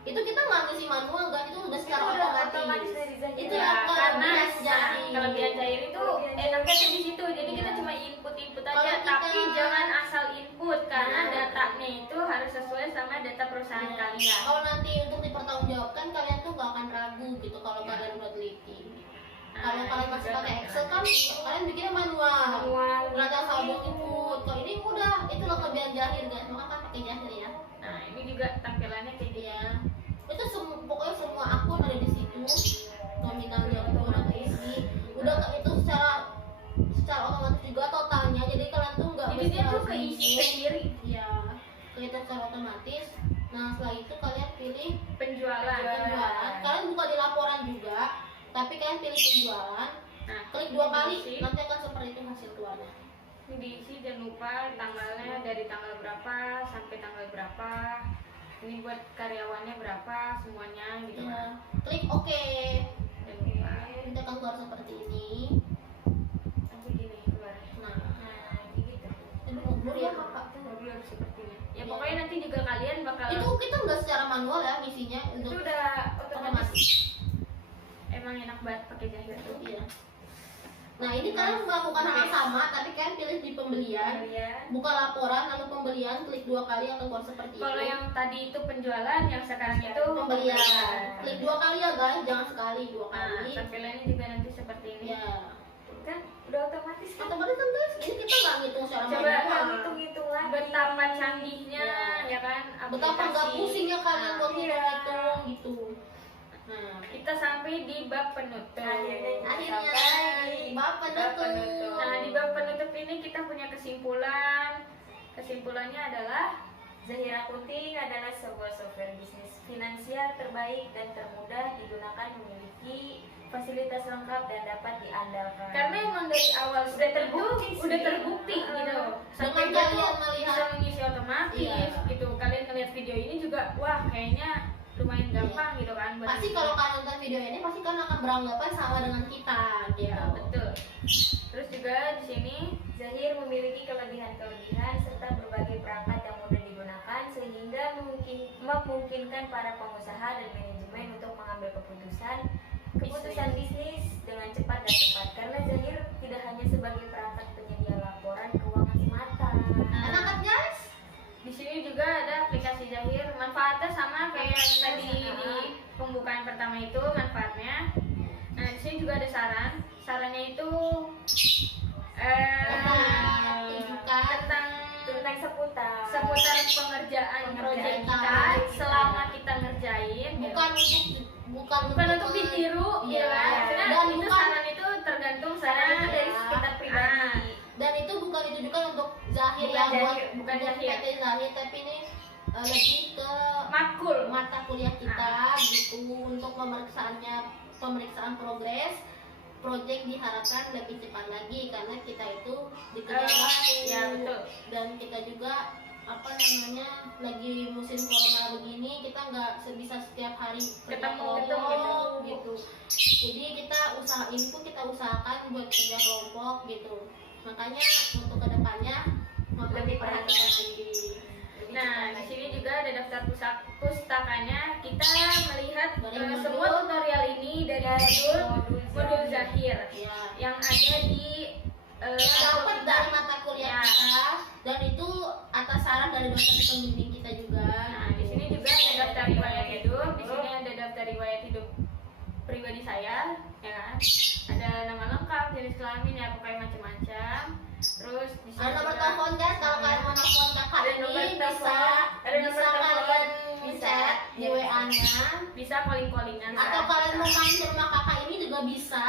Itu kita nggak ngisi manual guys, itu udah secara Itu udah otomatis. otomatis dari Zahir. Itu Ya, yang Karena kelebihan kelebihan cair itu enaknya tuh di situ. Jadi kita Iya. cuma input aja, Kalau kita- tapi jangan asal input karena Nah. datanya itu harus sesuai sama data perusahaan Iya. kalian. Kalau nanti untuk dipertanggungjawabkan kalian tuh gak akan ragu gitu kalau kalian udah teliti. Kalau kalian masih pakai Excel kan kalian bikinnya manual. Neraca saldo input. Kalau ini udah, itu loh kelebihan Zahir guys. Maka kan pakai Zahir ya. Nah, ini juga tampilannya kayak gini. Iya. Itu pokoknya semua akun ada di situ. Nominalnya udah keisi. Udah itu secara otomatis juga totalnya. Jadi kalian tuh nggak Jadi dia tuh keisi sendiri. Iya. Itu secara otomatis. Nah setelah itu kalian pilih Penjualan. penjualan. Kalian buka di laporan juga. Tapi kalian pilih penjualan. Nah, Klik 2 kali. diisi. Nanti akan seperti itu hasil keluarnya. Ini diisi, jangan lupa tanggalnya dari tanggal berapa sampai tanggal berapa. Ini buat karyawannya berapa semuanya gitu Iya. kan. Klik OK. Jangan lupa. Nanti akan keluar seperti ini. Nanti gini keluar. Nah, Nah, gitu. ini ngobrol ya kakak. Mobil harus sepertinya. Ya Iya. pokoknya nanti juga kalian bakal Itu kita nggak secara manual ya misinya Itu untuk udah otomatis. otomatis. emang enak banget pakai Zahir tuh. Iya. Nah ini kalian melakukan hal yang sama, tapi kalian pilih di pembelian, Kalian buka laporan, lalu pembelian, klik 2 kali akan keluar seperti itu. Kalau yang tadi itu penjualan, yang sekarang itu pembelian, klik 2 kali ya guys, jangan sekali 2 Nah, kali. tampilannya juga nanti seperti ini. Ya. kan udah otomatis kan. Otomatis kan guys, ini kita nggak ngitung secara Coba manual. Hitung-hitung lagi. Betapa canggihnya Ya. ya kan Betapa nggak aplikasi. pusingnya kalian buat Iya. ngitung gitu. Nah, Kita sampai di bab penutup. akhirnya Sampai bab penutup. Nah, di bab penutup ini kita punya kesimpulan. Kesimpulannya adalah Zahir Accounting adalah sebuah software bisnis finansial terbaik dan termudah digunakan, memiliki fasilitas lengkap dan dapat diandalkan. karena emang dari awal Udah terbukti sih. udah terbukti gitu. Sampai Dengan dia kalian tuh melihat- bisa mengisi otomatis Iya. gitu. Kalian ngeliat video ini juga wah kayaknya lumayan gampang gitu kan buat Pasti kalau kalian nonton video ini pasti kalian akan beranggapan sama dengan kita gitu. ya, betul. Terus juga di sini Zahir memiliki kelebihan-kelebihan serta berbagai perangkat yang mudah digunakan sehingga memungkinkan para pengusaha dan manajemen untuk mengambil keputusan bisnis dengan cepat dan tepat. Karena Zahir tidak hanya sebagai perangkat penyedia laporan keuangan semata. Enak kan guys? di sini juga ada aplikasi Zahir. Manfaatnya sama kayak yang tadi Sama. di pembukaan pertama itu manfaatnya. Nah, di sini juga ada saran. Sarannya itu tunjukkan tentang seputar seputar pengerjaan proyek kita kita. selama kita ngerjain ya. bukan Bukan untuk ditiru Iya. ya kan. Karena Dan itu bukan- saran itu tergantung Saran saran itu dari sekitar pribadi. dan itu bukan ditujukan untuk Zahir Bukan ya Zahir, buat bukan buat Zahir. PT Zahir, tapi ini lebih ke makul. mata kuliah kita gitu untuk pemeriksaan progres proyek diharapkan lebih cepat lagi karena kita itu dikejar waktu ya betul. dan kita juga lagi musim corona begini kita nggak bisa setiap hari kerja Ketemu kelompok gitu. Jadi kita usahakan buat kerja kelompok gitu. Makanya untuk kedepannya Lebih perhatikan lagi. Nah, di sini juga ada daftar pustakanya. Kita melihat Dari semua modul. tutorial ini dari modul Zahir Ya. yang ada di Dapat kita. dari mata kuliah Ya. kita dan itu atas saran dari dosen pembimbing kita juga. Nah, di sini juga ada daftar riwayat hidup. Di sini ada daftar riwayat hidup pribadi saya, ya kan? Ada nama lengkap, jenis Islamin ya, pokoknya macam-macam. Terus bisa Ada nomor juga- telepon guys, kalau kalian mau telepon kakak Ada ini nomor bisa telepon. Ada nomor bisa telepon. kalian Bisa. chat di WA-nya. bisa calling-callingan. Atau kalian mau main ke rumah kakak ini juga bisa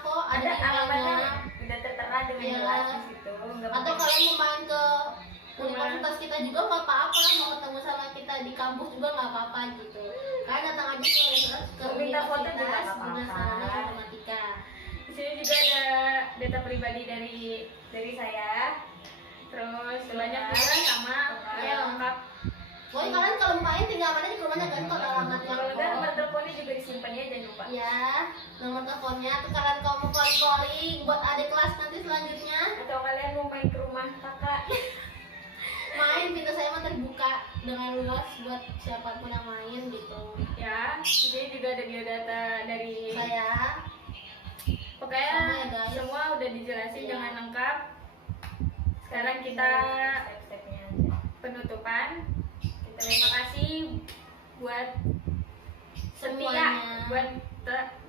kok Ada ada alamatnya emailnya. udah tertera dengan Iya. jelas di situ. Nggak Atau perlu- kalian mau main ke universitas kita juga nggak apa-apa, mau ketemu sama kita di kampus juga nggak apa-apa gitu. Kalian datang aja ke Mau minta foto juga nggak Universitas Bina apa-apa. Sarana Informatika. Di sini juga ada data pribadi dari saya. terus Jelas. banyak juga sama ya lengkap. Pokoknya kalian kalau mau main tinggal main di rumahnya kan kalau alamatnya. Kalau nggak nomor teleponnya juga disimpan ya, jangan lupa. Ya, nomor teleponnya tuh kalian kalau mau calling buat adik kelas nanti selanjutnya Atau kalian mau main ke rumah kakak? main, pintu saya mah terbuka dengan luas buat siapapun yang main gitu. Ya, di sini juga ada biodata dari Saya pokoknya Sama ya, guys. semua udah dijelasin Iya. dengan lengkap. Sekarang kita step-stepnya aja. penutupan. Terima kasih buat setia, Semuanya. buat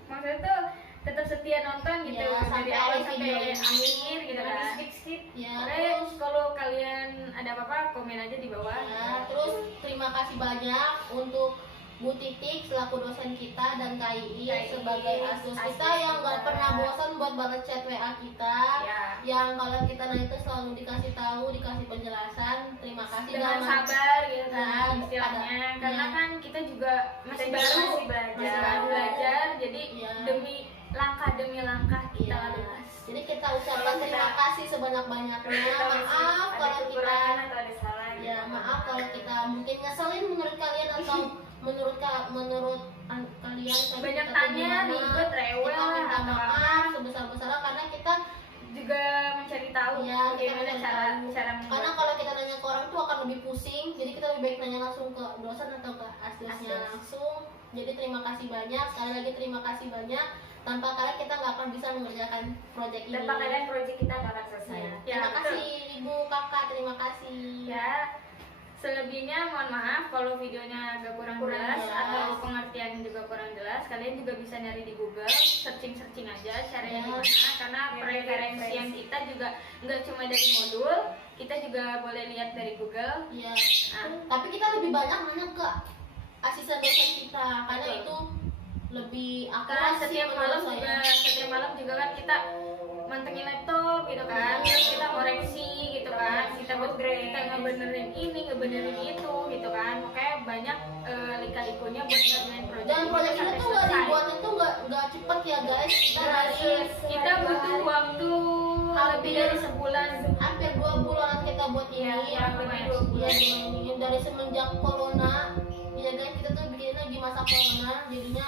maksudnya tuh tetap setia nonton gitu Iya, dari sampai awal akhir sampai video ini. akhir gitu Jangan kan. di-skip. ya Makanya terus kalau kalian ada apa-apa komen aja di bawah. ya, terus terima kasih banyak untuk Bu Titik selaku dosen kita dan KII sebagai asus kita yang nggak pernah bosan buat balas chat WA kita. Ya. Yang kalau kita nanya itu selalu dikasih tahu, dikasih penjelasan. Terima kasih Dengan Mama. sabar gitu kan Nah, istilahnya, pada- karena ya. kan kita juga masih Kita baru, masih belajar. masih baru belajar, jadi Iya. demi langkah kita Iya. lulus. Jadi kita ucapkan terima kasih sebanyak-banyaknya. Kita masih Maaf ada kalau kita kekurangan atau ada salah. ya maaf kalau kita mungkin ngeselin menurut kalian atau menurut kalian kan Banyak kita tuh tanya, gimana. ribet, rewel Kita minta atau apa. maaf sebesar-besarnya karena kita Juga mencari tahu Iya, kita bagaimana mencari cara tahu. cara karena membuat. kalau kita nanya ke orang tuh akan lebih pusing, jadi kita lebih baik nanya langsung ke dosen atau ke asdosnya Asdos. langsung. Jadi terima kasih banyak, sekali lagi terima kasih banyak. Tanpa kalian kita nggak akan bisa mengerjakan proyek ini. Tanpa kalian proyek kita nggak akan selesai. Ya, Ya, terima betul. kasih ibu kakak, terima kasih. Ya, selebihnya mohon maaf kalau videonya agak kurang jelas atau pengertian juga kurang jelas. Kalian juga bisa nyari di Google, searching aja caranya Ya. gimana. Karena Ya, preferensian kita juga nggak cuma dari modul, kita juga boleh lihat dari Google. Ya, Nah, tapi kita lebih banyak nanya ke asisten dosen kita karena Betul. itu lebih karena akurat sih setiap menurut setiap malam juga kan kita mantengin laptop gitu kan, terus kita koreksi gitu kan, kita ngebenerin ini, ngebenerin itu gitu kan. Makanya banyak lika-likunya buat ngerjain proyek. Dan proyek kita sampai tuh nggak selesai. dibuatnya tuh nggak cepet ya guys. Kita dari Kita butuh waktu lebih dari sebulan. hampir 2 bulan kita buat ini. Iya, kurang lebih 2 bulan. Iya, ini dari semenjak corona. Ya guys, kita tuh bikinnya lagi masa corona, jadinya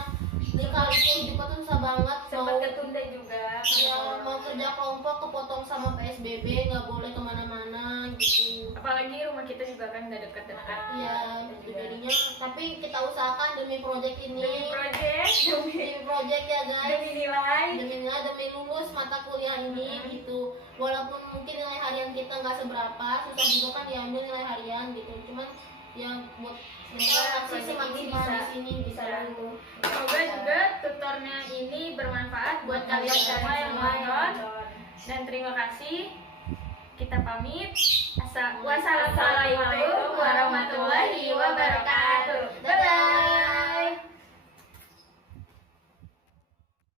lika-liku hidupnya tuh susah banget. Sempat Mau ketunda juga. ya, mau kerja kelompok kepotong sama PSBB, nggak boleh kemana-mana gitu. Apalagi rumah kita juga kan nggak dekat-dekat. Iya, jadinya tapi kita usahakan demi proyek ini, Demi proyek, demi proyek ya guys, demi nilai. demi lulus mata kuliah ini gitu. Walaupun mungkin nilai harian kita nggak seberapa, susah juga kan diambil nilai harian gitu. Cuman ya buat Semoga sisi proyek ini maksimal bisa di sini bisa dulu. Semoga juga tutornya ini bermanfaat buat kalian semua yang nonton. Dan terima kasih. Kita pamit. Wassalamualaikum warahmatullahi wabarakatuh. Bye bye.